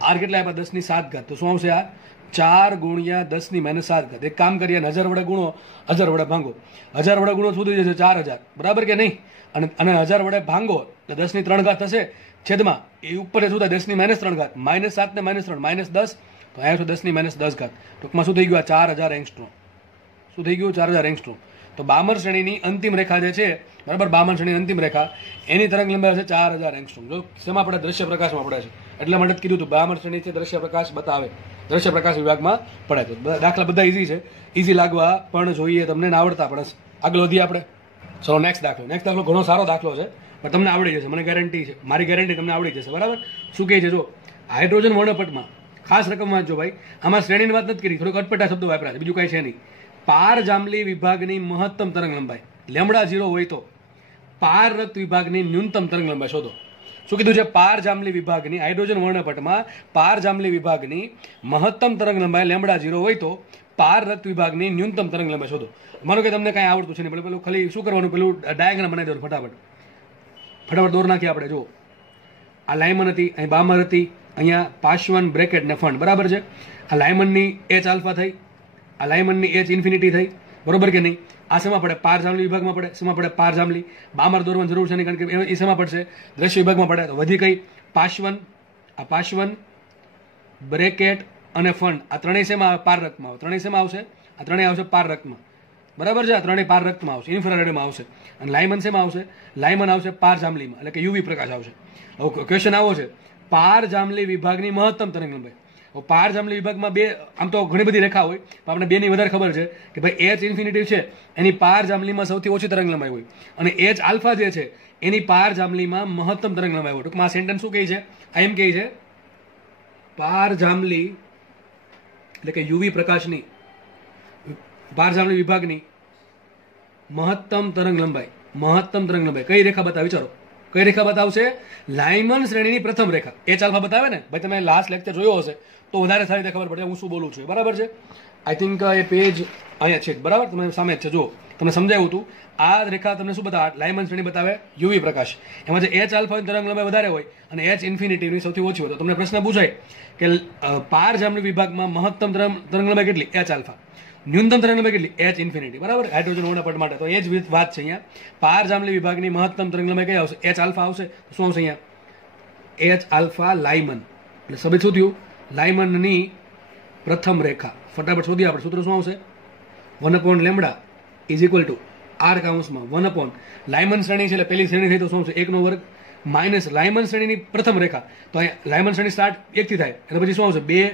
આર કેટલા આપ્યા? 10⁵. તો શું આવશે? આ 4 ગુણ્યા 10⁻⁷. એક કામ કરીએ, 1000 વડે ગુણો, 1000 વડે ભાંગો. 1000 વડે ગુણો શું થઈ જશે? 4000. બરાબર કે નહીં? અને 1000 વડે ભાંગો એટલે 10⁻³ થશે છેદમાં. એ ઉપર શું થાય? 10⁻³ -7 ને -3 -10. તો અહીંયા શું? 10⁻10. ટૂંકમાં શું થઈ ગયું? 4000 એંગસ્ટ્રોમ. શું થઈ ગયું? 4000 એંગસ્ટ્રોમ. તો બામર શ્રેણીની અંતિમ રેખા જે છે, બરાબર, બામર શ્રેણીની અંતિમ રેખા એની તરંગ લંબાઈ હશે 4000 એંગસ્ટ્રોમ. જો શેમાં પડે? દ્રશ્ય પ્રકાશમાં પડે છે. એટલા માટે જ કીધું હતું બામર શ્રેણી છે દ્રશ્ય પ્રકાશ બતાવે, દ્રશ્ય પ્રકાશ વિભાગમાં પડે છે. દાખલા બધા ઈઝી છે. ઈઝી લાગવા પણ જોઈએ તમને, ના આવડતા પણ. આગળ વધીએ આપણે. ચલો નેક્સ્ટ દાખલો ઘણો સારો દાખલો છે, પણ તમને આવડી જશે, મને ગેરંટી છે, મારી ગેરંટી તમને આવડી જશે. બરાબર. શું કહે છે જો, હાઇડ્રોજન વર્ણપટમાં ખાસ રકમ વાંચજો ભાઈ, આમાં શ્રેણીની વાત નથી કરી, થોડોક અટપટા શબ્દો વાપર્યા છે, બીજું કાંઈ છે નહીં. પાર જાંબલી વિભાગની મહત્તમ તરંગ લંબાઈ લેમડા 0 હોય તો પાર રક્ત વિભાગની ન્યૂનતમ તરંગ લંબાઈ શોધો. શું કીધું છે? પાર જાંબલી વિભાગની હાઇડ્રોજન વર્ણપટમાં પાર જાંબલી વિભાગની મહત્તમ તરંગ લંબાઈ લેમડા 0 હોય તો પાર રક્ત વિભાગની ન્યૂનતમ તરંગ લંબાઈ શોધો. માનો કે તમને કાંઈ આવડતું છે નહીં, પેલું ખાલી શું કરવાનું, પેલું ડાયાગ્રામ બનાવી દેવાનું ફટાફટ દોર નાખીએ આપણે. જો આ લાઇમન હતી, અહીં બામર હતી, અહીંયા પાશવન બ્રેકેટ ને ફંડ, બરાબર છે. આ લાઇમનની એચ આલ્ફા થઈ, આ લાઇમનની એચ ઇન્ફિનિટી થઈ, બરોબર કે નહીં? આ શેમાં પડે? પાર જાંબલી વિભાગમાં પડે. શેમાં પડે? પાર જાંબલી. બામર દોરવાની જરૂર છે નહીં, કારણ કે એ શેમાં પડશે? દ્રશ્ય વિભાગમાં પડે. તો વધી કઈ? પાશવન. આ પાશવન બ્રેકેટ અને ફંડ, આ ત્રણેય શેમાં પાર રક્તમાં આવે? ત્રણેય શેમાં આવશે? આ ત્રણેય આવશે પાર રક્તમાં, બરાબર છે. આ ત્રણેય પાર રક્તમાં આવશે, ઇન્ફ્રારેડમાં આવશે. અને લાઇમન શેમાં આવશે? લાઇમન આવશે પાર જાંબલીમાં, એટલે કે યુવી પ્રકાશ આવશે. હવે ક્વેશ્ચન આવો છે, પાર જાંબલી વિભાગની મહત્તમ તરંગ લંબાઈ. પાર જાંબલી વિભાગમાં બે, આમ તો ઘણી બધી રેખા હોય, પણ આપણે બેની વધારે ખબર છે કે ભાઈ એચ ઇન્ફિનિટી છે એની પાર જાંબલીમાં સૌથી ઓછી તરંગ લંબાઈ હોય, અને એચ આલ્ફા જે છે એની પાર જાંબલીમાં મહત્તમ તરંગ લંબાઈ હોય. ટૂંકમાં આ સેન્ટેન્સ શું કહે છે? આ એમ કહે છે, પાર જાંબલી એટલે કે યુવી પ્રકાશની, પાર જાંબલી વિભાગની મહત્તમ તરંગ લંબાઈ કઈ રેખા બતાવે? વિચારો, કઈ રેખા બતાવશે? લાઇમન શ્રેણીની પ્રથમ રેખા એચ આલ્ફા બતાવે ને ભાઈ. તમે લાસ્ટ લેક્ચર જોયો હશે તો વધારે સારી રીતે ખબર પડે હું શું બોલું છું, બરાબર છે. આઈ થિંક એ પેજ અહીંયા છે, બરાબર, તમે સામે જ છે. જો તમને સમજાયું હતું, આ રેખા તમને શું બતાવે? લાઇમન શ્રેણી બતાવે યુવી પ્રકાશ. એમાં જે એચ આલ્ફા તરંગ લંબાઈ વધારે હોય અને એચ ઇન્ફિનિટીની સૌથી ઓછી હોય, તો તમને પ્રશ્ન પૂછાય કે પાર જાંબલી વિભાગમાં મહત્તમ તરંગ લંબાઈ કેટલી? H alpha. ન્યૂનતમ તરંગ લંબાઈ કેટલી? એચ ઇન્ફિનિટી, બરાબર. હાઇડ્રોજન વર્ણપટ માટે તો એ જ વાત છે અહીંયા. પાર જાંબલી વિભાગની મહત્તમ તરંગ લંબાઈ કઈ આવશે? એચ આલ્ફા આવશે. શું આવશે અહીંયા? H alpha Lyman. એટલે સબે શું થયું? લાઇમનની પ્રથમ રેખા. ફટાફટ શોધીએ આપણે. સૂત્ર શું આવશે? 1 lambda is equal to R કાઉન્સમાં 1 લાઇમન શ્રેણી છે એટલે પહેલી શ્રેણી થઈ તો શું આવશે? 1 વર્ગ માઇનસ લાઇમન શ્રેણીની પ્રથમ રેખા. તો અહીંયા લાઇમન શ્રેણી સ્ટાર્ટ 1 થી થાય એટલે પછી શું આવશે? 2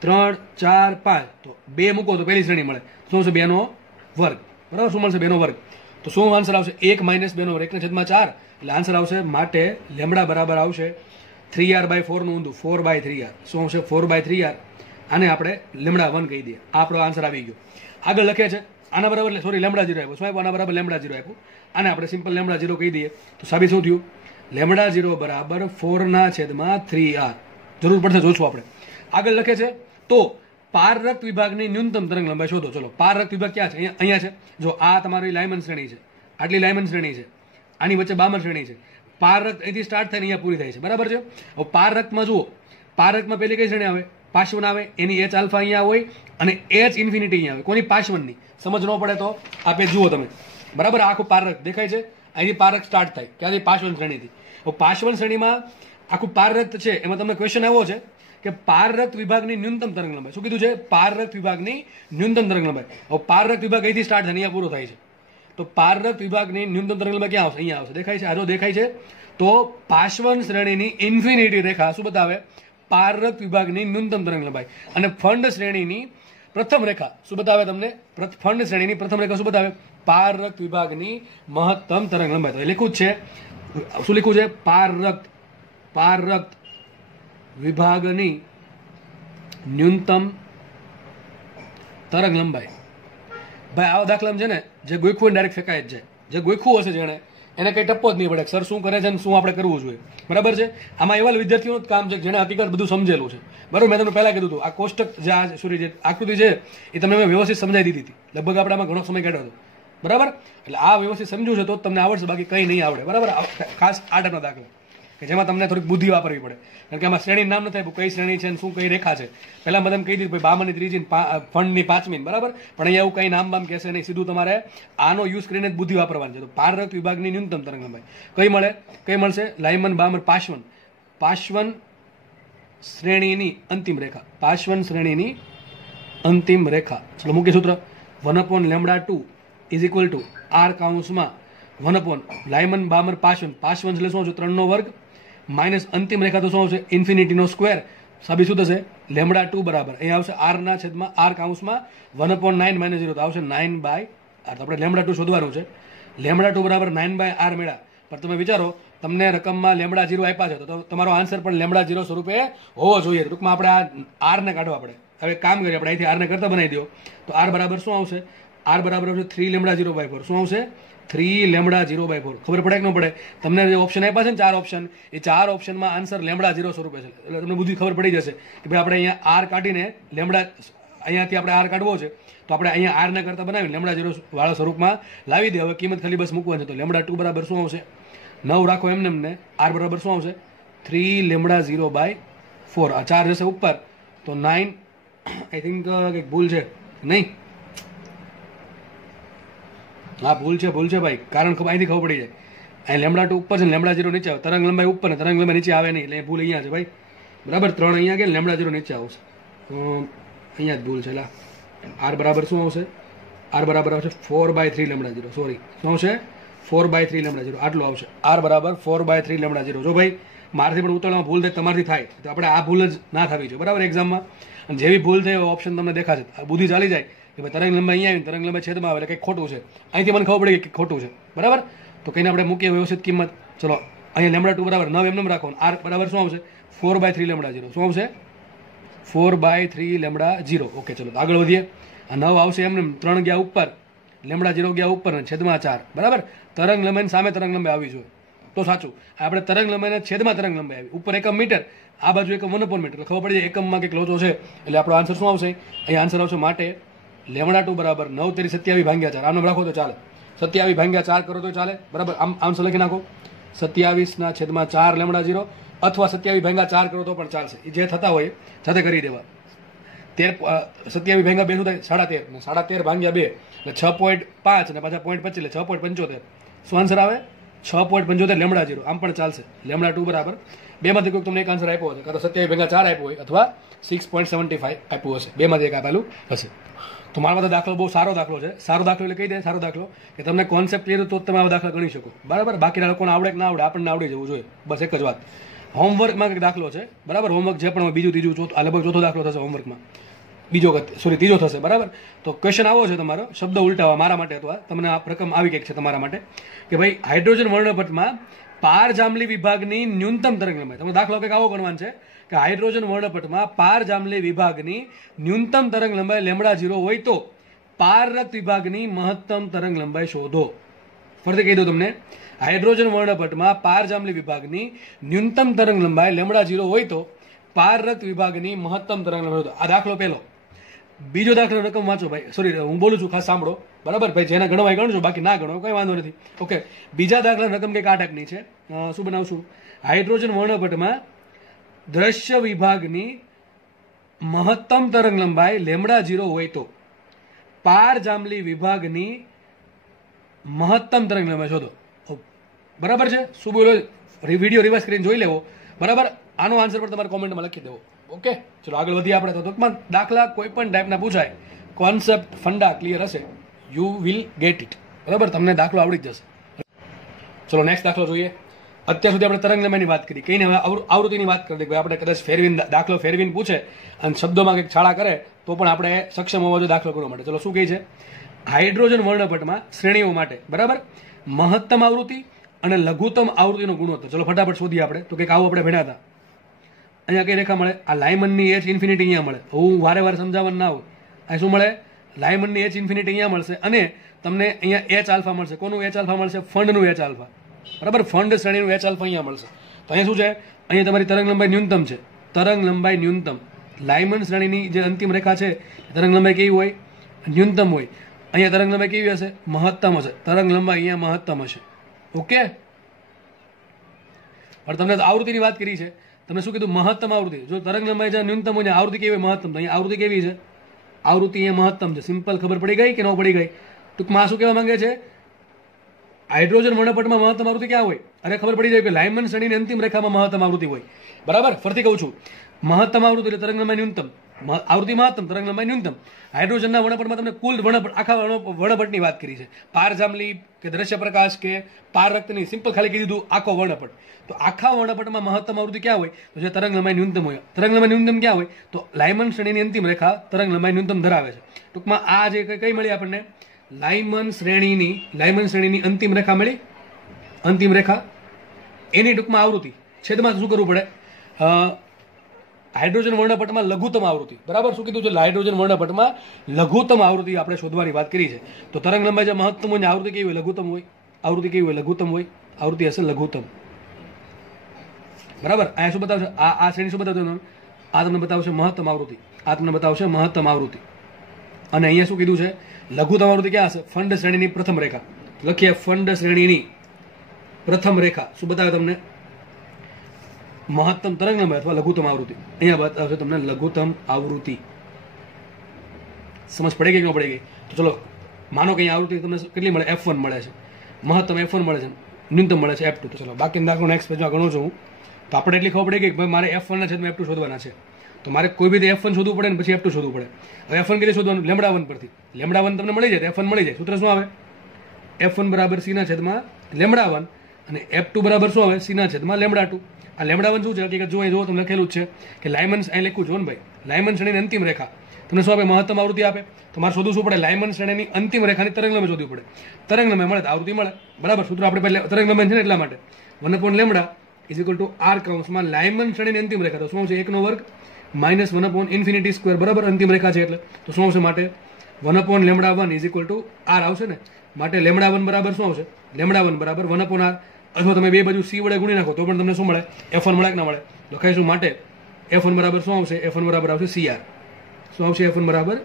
3 4 5. તો 2 મૂકો તો પહેલી શ્રેણી મળે. શું આવશે? 2 નો વર્ગ, બરાબર. શું મળશે? 2 નો વર્ગ. તો શું આન્સર આવશે? 1 માઇનસ 2 નો વર્ગ 1/4. એટલે આન્સર આવશે માટે લેમડા બરાબર આવશે 3r/4 નું ઊંધું 4/3r. શું આવશે? 4/3r. આને આપણે લેમડા 1 કહી દઈએ. આપણો આન્સર આવી ગયો. આગળ લખે છે આના બરાબર, સોરી લેમડા 0 આપ્યો. શું આપ્યું? આના બરાબર લેમડા 0 આપ્યું. આને આપણે સિમ્પલ લેમડા 0 કહી દઈએ. તો સાબિત શું થયું? લેમડા 0 બરાબર 4/3r. જરૂર પડશે, જોશું આપણે. આગળ લખે છે તો પાર રક્ત વિભાગની ન્યૂનતમ તરંગ લંબાઈ શોધો. ચલો, પાર રક્ત વિભાગ ક્યાં છે? અહીંયા છે. જો આ તમારી લાઇમન શ્રેણી છે, આટલી લાઇમન શ્રેણી છે, આની વચ્ચે બામર શ્રેણી છે. પાર રક્ત અહીંથી સ્ટાર્ટ થઈને અહીંયા પૂરી થાય છે, બરાબર છે. હવે પાર રક્તમાં જુઓ, પાર રક્તમાં પહેલી કઈ શ્રેણી આવે? પાર્શ્વન આવે. એની એચ આલ્ફા અહીંયા હોય અને એચ ઇન્ફિનિટી અહીંયા આવે. કોની? પાર્શ્વનની. સમજ ન પડે તો આ પેજ જુઓ તમે, બરાબર. આખું પાર રક્ત દેખાય છે. અહીંથી પાર રક્ત સ્ટાર્ટ થાય ક્યાંથી? પાર્શ્વન શ્રેણીથી. હવે પાર્શ્વન શ્રેણીમાં આખું પાર રક્ત છે, એમાં તમને ક્વેશ્ચન આવ્યો છે કે પાર રક્ત વિભાગની ન્યૂનતમ તરંગ લંબાઈ. શું કીધું છે? પાર રક્ત વિભાગની ન્યૂનતમ તરંગ લંબાઈ. હવે પાર રક્ત વિભાગ અહીંથી સ્ટાર્ટ થાય અહીંયા પૂરો થાય છે. તો પાર રક્ત વિભાગની ન્યૂનતમ તરંગ લંબાઈ ક્યાં આવશે? અહીંયા આવશે. દેખાય છે? આ જો દેખાય છે. તો પાર્શ્વન શ્રેણીની ઇન્ફિનિટી રેખા શું બતાવે? પાર રક્ત વિભાગની ન્યૂનતમ તરંગ લંબાઈ. અને ફંડ શ્રેણીની પ્રથમ રેખા શું બતાવે તમને? ફંડ શ્રેણીની પ્રથમ રેખા શું બતાવે? પાર રક્ત વિભાગની મહત્તમ તરંગ લંબાઈ. તો એ લખ્યું જ છે. શું લખ્યું છે? પાર રક્ત વિભાગની ન્યૂનતમ તરંગ લંબાઈ. ભાઈ આવા દાખલામાં છે ને, જે ગોઈખું ડાયરેક્ટ ફેંકાય જ જાય. જે ગોઈખું હશે જેણે, એને કઈ ટપ્પો જ નહીં પડે સર શું કરે છે અને શું આપણે કરવું જોઈએ, બરાબર છે. આમાં એવા વિદ્યાર્થીઓનું જ કામ છે જેને હકીકત બધું સમજેલું છે, બરાબર. મેં તમને પહેલા કીધું હતું આ કોષ્ટક જે આ સોરી જે આકૃતિ છે એ તમને મેં વ્યવસ્થિત સમજાવી દીધી હતી. લગભગ આપણે આમાં ઘણો સમય કાઢ્યો હતો, બરાબર. એટલે આ વ્યવસ્થિત સમજ્યું છે તો તમને આવડશે, બાકી કંઈ નહીં આવડે, બરાબર. ખાસ આ ટાઈપના દાખલા કે જેમાં તમને થોડીક બુદ્ધિ વાપરવી પડે, કારણ કે આમાં શ્રેણી નામ નથી આપ્યું કઈ શ્રેણી છે અને શું કઈ રેખા છે. પહેલા મેં તમને કહી દીધું ભાઈ 52ની ત્રીજી ફંડની 5મી, બરાબર. પણ અહીંયા એવું કંઈ નામ બામ કહેશે નહીં, સીધું તમારે આનો યુઝ કરીને જ બુદ્ધિ વાપરવાની છે. તો પારરક્ત વિભાગની ન્યૂનતમ તરંગ લંબાઈ કઈ મળશે? લાઇમન બામર પાર્શ્વન શ્રેણીની અંતિમ રેખા, પાર્શ્વન શ્રેણીની અંતિમ રેખા. ચલો મુખ્ય સૂત્ર 1/λ2 ઇઝ ઇક્વલ ટુ r કાઉન્સમાં 1 લાઇમન બામર પાર્શ્વન એટલે શું આવશે? 3નો વર્ગ માઇનસ અંતિમ રેખા તો શું આવશે? ઇન્ફિનિટીનો સ્ક્વેર. સાબિત શું થશે? λ2 બરાબર અહીંયા આવશે r/r કાઉન્સમાં 1/9 - 0 તો આવશે 9/r. તો આપણે λ2 શોધવાનું છે. લેમડા ટુ બરાબર 9/r મળ્યા, પણ તમે વિચારો તમને રકમમાં લેમડા 0 આપ્યા છે તો તમારો આન્સર પણ લેમડા 0 સ્વરૂપે હોવો જોઈએ. ટૂંકમાં આપણે આ r ને કાઢવા પડે. હવે કામ કરીએ આપણે, અહીંથી r ને કરતા બનાવી દો તો r બરાબર શું આવશે? r બરાબર આવશે 3 લેમડા 0/4. શું આવશે? 3 લેમડા 0/4. ખબર પડે કે ન પડે? તમને જે ઓપ્શન આપ્યા છે ને 4 ઓપ્શન, એ 4 ઓપ્શનમાં આન્સર લેમડા 0 સ્વરૂપે છે. એટલે તમને બધી ખબર પડી જશે કે ભાઈ આપણે અહીંયા r કાઢીને લેમડા, અહીંયાથી આપણે r કાઢવો છે તો આપણે અહીંયા r ને કરતા બનાવી લેમડા 0 વાળા સ્વરૂપમાં લાવી દે. હવે કિંમત ખાલી બસ મૂકવાની છે તો લેમડા 2 બરાબર શું આવશે? 9 રાખો એમને, r બરાબર શું આવશે? 3 લેમડા 0/4. આ 4 જશે ઉપર તો 9. આઈ થિંક કંઈક ભૂલ છે નહીં? હા ભૂલ છે ભાઈ, કારણ અહીંથી ખબર પડી જાય. અહીં લેમડા 2 ઉપર છે ને લેમડા 0 નીચે આવે. તરંગ લંબાઈ ઉપર ને તરંગ લંબાઈ નીચે આવે નહીં, એટલે ભૂલ અહીંયા છે ભાઈ. બરાબર, 3 અહીંયા ગયા, લેમડા 0 નીચે આવશે તો અહીંયા જ ભૂલ છે. એટલે r બરાબર શું આવશે? r બરાબર આવશે 4/3 લેમડા 0. સોરી, શું આવશે? 4/3 લેમડા 0 આટલું આવશે. r બરાબર 4/3 લેમડા 0. જો ભાઈ મારથી પણ ઉતારવામાં ભૂલ થાય, તમારથી થાય તો આપણે આ ભૂલ જ ના થવી જોઈએ. બરાબર, એક્ઝામમાં અને જેવી ભૂલ થાય ઓપ્શન તમને દેખાશે, બુદ્ધિ ચાલી જાય કે ભાઈ તરંગ લંબાઈ અહીંયા આવીને તરંગ લંબાઈ છેદમાં આવે એટલે કંઈક ખોટું છે. અહીંથી મને ખબર પડી કે ખોટું છે. બરાબર, તો કઈને આપણે મૂકીએ વ્યવસ્થિત કિંમત. ચલો અહીંયા લેમડા 2 બરાબર 9 એમને રાખો. r બરાબર શું આવશે? 4/3 લેમડા 0. શું આવશે? 4/3 લેમડા 0. ઓકે, ચલો આગળ વધીએ. આ 9 આવશે એમને, 3 ગયા ઉપર, લેમડા 0 ગયા ઉપર અને છેદમાં 4. બરાબર, તરંગ લંબાઈ સામે તરંગ લંબાઈ આવી જોઈએ તો સાચું. આપણે તરંગ લંબાઈને છેદમાં તરંગ લંબાઈ આવી, ઉપર એકમ મીટર, આ બાજુ એકમ 1/મીટર, એટલે ખબર પડી જાય એકમમાં કંઈક લોચો છે. એટલે આપણો આન્સર શું આવશે? અહીંયા આન્સર આવશે માટે લેમડા 2 બરાબર 9 તેરી 27/4. આનો રાખો તો ચાલે, 27/4 કરો તો ચાલે. બરાબર, આન્સર લખી નાખો 27/4 લેમડા 0, અથવા 27/4 કરો તો પણ ચાલશે. એ જે થતા હોય સાથે કરી દેવા. 27/2 શું થાય? 13.5 ને 13/2 એટલે 6.5 ને પાછા 0.25 એટલે 6.75. શું આન્સર આવે? 6.75 લેમડા 0. આમ પણ ચાલશે. લેમડા 2 બરાબર 2 માંથી કોઈ તમને એક આન્સર આપ્યો હશે, કાં તો 27/4 આપ્યો હોય અથવા 6.75 આપ્યું હશે. 2 માંથી એક આપેલું હશે. તો મારા માટે દાખલો બહુ સારો દાખલો છે. સારો દાખલો એટલે કહી દે સારો દાખલો કે તમને કોન્સેપ્ટ ક્લિયર તો તમે આવા દાખલા ગણી શકો. બરાબર, બાકીના લોકોને આવડે કે ના આવડે, આપણને આવડી જવું જોઈએ. બસ એક જ વાત. હોમવર્કમાં કંઈક દાખલો છે. બરાબર, હોમવર્ક જે પણ બીજું ત્રીજું ચોથું, આ લગભગ ચોથો દાખલો થશે હોમવર્કમાં. ત્રીજો થશે. બરાબર, તો ક્વેશ્ચન આવો છે તમારો, શબ્દ ઉલટાવા મારા માટે, અથવા તમને આ રકમ આવી કંઈક છે તમારા માટે કે ભાઈ હાઇડ્રોજન વર્ણપટમાં પારજાંબલી વિભાગની ન્યૂનતમ તરંગ લંબાઈ. તમે દાખલો કંઈક આવો ગણવાનો છે કે હાઇડ્રોજન વર્ણપટમાં પારજાંબલી વિભાગની ન્યૂનતમ તરંગ લંબાઈ લેમડા 0 હોય તો પારરક્ત વિભાગની મહત્તમ તરંગ લંબાઈ શોધો. ફરીથી કહી દઉં તમને, હાઇડ્રોજન વર્ણપટમાં પારજાંબલી વિભાગની ન્યૂનતમ તરંગ લંબાઈ લેમડા 0 હોય તો પારરક્ત વિભાગની મહત્તમ તરંગ લંબાઈ શોધો. આ દાખલો પહેલો. બીજો દાખલો રકમ વાંચો ભાઈ, સોરી હું બોલું છું, ખાસ સાંભળો. બરાબર ભાઈ, જેના ગણવાય ગણજો, બાકી ના ગણો કંઈ વાંધો નથી. ઓકે, બીજા દાખલા રકમ કંઈક આ ટાઈપની છે. શું બનાવશું? હાઇડ્રોજન વર્ણપટમાં દ્રશ્ય વિભાગની મહત્તમ તરંગ લંબાઈ લેમડા 0 હોય તો પારજાંબલી વિભાગની મહત્તમ તરંગ લંબાઈ શોધો. બરાબર છે? શું બોલો? વિડીયો રિવર્સ કરીને જોઈ લેવો. બરાબર, આનો આન્સર પણ તમારે કોમેન્ટમાં લખી દેવો. ઓકે, ચલો આગળ વધીએ આપણે. તો ટૂંકમાં દાખલા કોઈ પણ ટાઈપના પૂછાય, કોન્સેપ્ટ ફંડા ક્લિયર હશે, યુ વિલ ગેટ ઇટ. બરાબર, તમને દાખલો આવડી જ જશે. ચલો નેક્સ્ટ દાખલો જોઈએ. અત્યાર સુધી આપણે તરંગ લંબાઈની વાત કરી, કહીને હવે આવૃત્તિની વાત કરી દઈએ. આપણે કદાચ દાખલો ફેરવીને પૂછે અને શબ્દોમાં કંઈક છાળા કરે તો પણ આપણે સક્ષમ હોવા જોઈએ દાખલો કરવા માટે. ચલો શું કહે છે? હાઇડ્રોજન વર્ણપટમાં શ્રેણીઓ માટે બરાબર મહત્તમ આવૃત્તિ અને લઘુત્તમ આવૃત્તિનો ગુણોત્તર. ચલો ફટાફટ શોધીએ આપણે. તો કંઈક આવું આપણે ભણ્યા હતા. અહીંયા કઈ રેખા મળે? આ લાયમનની એચ ઇન્ફિનિટી અહીંયા મળે. હું વારે વારે સમજાવવાનું ના હોય. આ શું મળે? લાયમનની એચ ઇન્ફિનિટી અહીંયા મળશે અને તમને અહીંયા એચ આલ્ફા મળશે. કોનું એચ આલ્ફા મળશે? ફંડનું એચ આલ્ફા. બરાબર, ફંડ શ્રેણીનું એચ આલ્ફા અહીંયા મળશે. તો અહીંયા શું છે? અહીંયા તમારી તરંગ લંબાઈ ન્યૂનતમ છે. તરંગ લંબાઈ ન્યૂનતમ. લાયમન શ્રેણીની જે અંતિમ રેખા છે તરંગ લંબાઈ કેવી હોય? ન્યૂનતમ હોય. અહીંયા તરંગ લંબાઈ કેવી હશે? મહત્તમ હશે. તરંગ લંબાઈ અહીંયા મહત્તમ હશે. ઓકે, પણ તમને આવૃત્તિની વાત કરી છે. તમે શું કીધું? મહત્તમ આવૃત્તિ. જો તરંગ લંબાઈ જ્યાં ન્યૂનતમ હોય આવૃત્તિ કેવી હોય? મહત્તમ. તો અહીંયા આવૃત્તિ કેવી છે? આવૃત્તિ અહીંયા મહત્તમ છે. સિમ્પલ. ખબર પડી ગઈ કે ન પડી ગઈ? ટૂંકમાં શું કહેવા માંગે છે? હાઇડ્રોજન વર્ણપટમાં મહત્તમ આવૃત્તિ ક્યાં હોય? અરે ખબર પડી જાય કે લાયમન શ્રેણીની અંતિમ રેખામાં મહત્તમ આવૃત્તિ હોય. બરાબર, ફરીથી કહું છું, મહત્તમ આવૃત્તિ એટલે તરંગ લંબાઈ ન્યૂનતમ, આવૃત્તિ મહત્તમ, તરંગ લંબાઈ ન્યૂનતમ. હાઇડ્રોજનના વર્ણપટમાં તમને કુલ વર્ણપટ, આખા વર્ણપટની વાત કરી છે. પારજાંબલી કે દ્રશ્ય પ્રકાશ કે પારરક્તની, સિમ્પલ ખાલી કીધું આખો વર્ણપટ. તો આખા વર્ણપટમાં મહત્તમ આવૃત્તિ ક્યાં હોય? તો જે તરંગ લંબાઈ ન્યૂનતમ હોય. તરંગ લંબાઈ ન્યૂનતમ ક્યાં હોય? તો લાયમન શ્રેણીની અંતિમ રેખા તરંગ લંબાઈ ન્યૂનતમ ધરાવે છે. ટૂંકમાં આ જે કઈ મળી આપણને? લાયમન શ્રેણીની અંતિમ રેખા મળી, અંતિમ રેખા એની ટૂંકમાં આવૃત્તિ છેદમાં શું કરવું પડે, હાઇડ્રોજન વર્ણપટમાં લઘુત્તમ આવૃત્તિ, બરાબર શું કીધું છે, હાઇડ્રોજન વર્ણપટમાં લઘુત્તમ આવૃત્તિ આપણે શોધવાની વાત કરી છે. તો તરંગ લંબાઈ જે મહત્તમ હોય આવૃત્તિ કેવી હોય, લઘુત્તમ હોય, આવૃત્તિ કેવી હોય, લઘુત્તમ હોય, આવૃત્તિ હશે લઘુત્તમ, બરાબર. અહીંયા શું બતાવશે, આ શ્રેણી શું બતાવશે, આ તમને બતાવશે મહત્તમ આવૃત્તિ, આ તમને બતાવશે મહત્તમ આવૃત્તિ. અને અહીંયા શું કીધું છે, લઘુત્તમ આવૃત્તિ ક્યાં હશે, ફંડ શ્રેણીની પ્રથમ રેખા, લખીએ ફંડ શ્રેણીની પ્રથમ રેખા શું બતાવે તમને, મહત્તમ તરંગ લંબાઈ અથવા લઘુત્તમ આવૃત્તિ. અહીંયા બતાવશે તમને લઘુત્તમ આવૃત્તિ. સમજ પડી ગઈ કે ન પડી ગઈ? તો ચલો માનો કે અહીંયા આવૃત્તિ તમને કેટલી મળે, F1 મળે છે, મહત્તમ F1 મળે છે, ન્યૂનતમ મળે છે F2. તો ચલો બાકી દાખલો નેક્સ્ટ પેજમાં ગણું છું. તો આપણે એટલી ખબર પડી ગઈ કે ભાઈ મારે F1 ના છેદમાં F2 શોધવાના છે. તો મારે કોઈ બી F1 શોધવું પડે ને પછી F2 શોધવું પડે. હવે F1 કેટલી શોધવાનું, λ1 પરથી. λ1 તમને મળી જાય, F1 મળી જાય. સૂત્ર શું આવે, F1 બરાબર C ના છેદમાં λ1 અને F2 બરાબર શું આવે, C ના છેદમાં λ2. આ λ1 શું છે, હકીકત જો જો તમને લખેલું જ છે કે લાયમન, અહીં લખ્યું છે ને ભાઈ, લાયમન શ્રેણીની અંતિમ રેખા તમને શું આપે, મહત્તમ આવૃત્તિ આપે. તો મારે શોધવું શું પડે, લાયમન શ્રેણીની અંતિમ રેખાની તરંગ લંબાઈ શોધવી પડે. તરંગ લંબાઈ મળે તો આવૃત્તિ મળે, બરાબર. સૂત્ર આપણે પહેલા તરંગ લંબાઈ છે ને એટલા માટે 1/λ = r કૌંસમાં લાયમન શ્રેણીની અંતિમ રેખા. તો શું છે, 1 નો વર્ગ માઇનસ 1/∞² બરાબર, અંતિમ રેખા છે એટલે. તો શું આવશે, માટે 1/λ1 = r આવશે ને. માટે λ1 બરાબર શું આવશે, λ1 બરાબર 1/r. અથવા તમે બે બાજુ c વડે ગુણી નાખો તો પણ તમને શું મળે, F1 મળે કે ના મળે, લખાઈશું. માટે F1 બરાબર શું આવશે, F1 બરાબર આવશે CR. શું આવશે, F1 બરાબર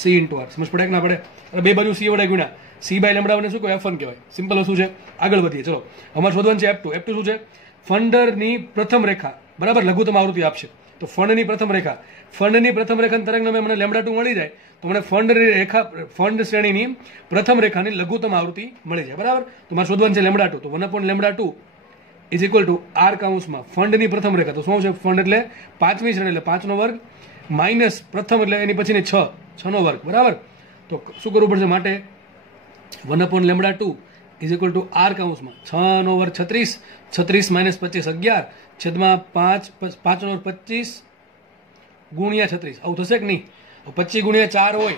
C × R. સમજ પડે કે ના પડે? બે બાજુ c વડે ગુણ્યા, c/λ1 શું કહેવાય, F1 કહેવાય. સિમ્પલ વસ્તુ છે. આગળ વધીએ. ચલો અમારે શોધવાનું છે F2. F2 શું છે, ફંડની પ્રથમ રેખા, બરાબર, લઘુત્તમ આવૃત્તિ આપશે. તો ફંડની પ્રથમ રેખા, ફંડની પ્રથમ રેખાની તરંગ લંબાઈ મને λ2 મળી જાય તો મને ફંડ શ્રેણીની પ્રથમ રેખાની લઘુત્તમ આવૃત્તિ મળી જાય, બરાબર. તો મારે શોધવાનું છે λ2. તો 1/λ2 = r કૌંસમાં ફંડની પ્રથમ રેખા. તો શું છે, ફંડ એટલે પાંચમી શ્રેણી એટલે 5 નો વર્ગ માઇનસ પ્રથમ એટલે એની પછીની 6 નો વર્ગ, બરાબર. તો શું કરવું પડશે, માટે 1/λ2 = r કૌંસમાં 6 નો વર્ગ 36, 36 - 25 11 છેદમાં 5 નો 25 ગુણ્યા 36. આવું થશે કે નહીં? 25 ગુણ્યા 4 હોય,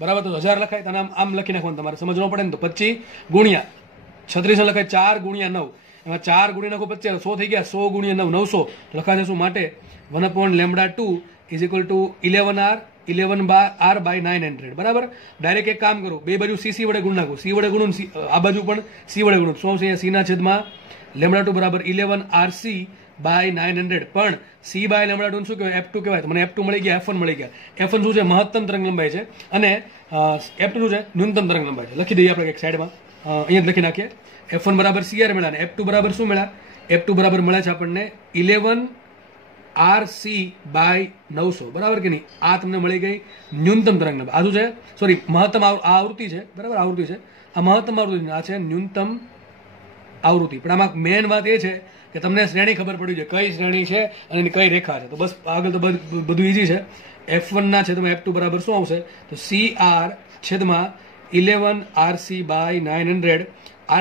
બરાબર, તો 1000 લખાય. તને આમ લખી નાખવાનું, તમારે સમજવું પડે ને. તો 25 ગુણ્યા 36 લખાય 4 ગુણ્યા 9, એમાં 4 ગુણ્યા નાખો 25, 100 થઈ ગયા, 100 ગુણ્યા 9 900 લખાશે. શું, માટે 1/λ2 = 11r 11r/900, બરાબર. ડાયરેક્ટ એક કામ કરો, બે બાજુ c વડે ગુણ નાખો, c વડે ગુણું, આ બાજુ પણ c વડે ગુણું. શું આવશે, c ના છેદમાં λ2 બરાબર 11rc/900. પણ c/λ2 શું કહેવાય, F2 કહેવાય. તો મને F2 મળી ગયા, F1 મળી ગયા. F1 શું છે, મહત્તમ તરંગ લંબાઈ છે, અને F2 શું છે, ન્યૂનતમ તરંગ લંબાઈ છે. લખી દઈએ આપણે એક સાઈડમાં, અહીંયા જ લખી નાખીએ. F1 બરાબર CR મળ્યા, અને F2 બરાબર શું મળ્યા, F2 બરાબર મળ્યા છે આપણને 11rc/900, બરાબર કે નહીં. આ તમને મળી ગઈ ન્યૂનતમ તરંગ લંબાઈ. આ શું છે, સોરી, મહત્તમ આવૃત્તિ છે, બરાબર, આવૃત્તિ છે. આ મહત્તમ આવૃત્તિ, આ છે ન્યૂનતમ આવૃત્તિ. પણ આમાં મેન વાત એ છે કે તમને શ્રેણી ખબર પડી જાય, કઈ શ્રેણી છે અને એની કઈ રેખા છે. તો બસ આગળ તો બધું ઈઝી છે. F1 ના છેદમાં F2 બરાબર શું આવશે, તો CR છેદમાં 11rc/900.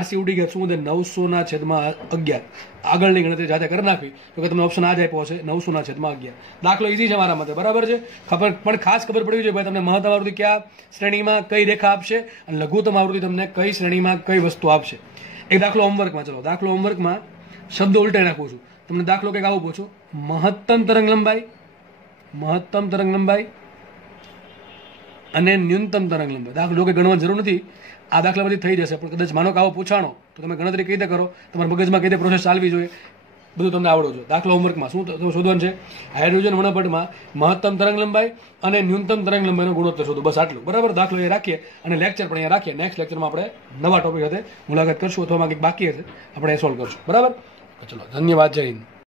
RC ઉડી ગયા, શું 900 ના છેદમાં 11. આગળની ગણતરી જાતે કરી નાખવી તો કે તમને ઓપ્શન આ જ આપ્યો છે, 900 ના છેદમાં 11. દાખલો ઈઝી છે મારા મતે, બરાબર છે. પણ ખાસ ખબર પડવી જોઈએ ભાઈ, તમને મહત્તમ આવૃત્તિ કયા શ્રેણીમાં કઈ રેખા આપશે અને લઘુત્તમ આવૃત્તિ તમને કઈ શ્રેણીમાં કઈ વસ્તુ આપશે. એક દાખલો હોમવર્કમાં, ચલો દાખલો હોમવર્કમાં શબ્દો ઉલટાઈ નાખું છું. તમને દાખલો કંઈક આવું પૂછું, મહત્તમ તરંગ લંબાઈ અને ન્યૂનતમ તરંગ લંબાઈ. દાખલો કે ગણવાની જરૂર નથી, આ દાખલામાંથી થઈ જશે. પણ કદાચ માનો કે આવો પૂછાણો તો તમે ગણતરી કઈ રીતે કરો, તમારા મગજમાં કઈ રીતે પ્રોસેસ ચાલવી જોઈએ, બધું તમને આવડવું જોઈએ. દાખલો હોમવર્કમાં શું શોધવાનું છે, હાઇડ્રોજન વર્ણપટમાં મહત્તમ તરંગ લંબાઈ અને ન્યૂનતમ તરંગ લંબાઈનો ગુણોત્તર શોધો, બસ આટલું, બરાબર. દાખલો એ રાખીએ અને લેક્ચર પણ અહીંયા રાખીએ. નેક્સ્ટ લેક્ચરમાં આપણે નવા ટોપિક સાથે મુલાકાત કરશું, અથવા કંઈક બાકી હશે આપણે એ સોલ્વ કરશું, બરાબર. ચલો, ધન્યવાદ, જય હિન્દ.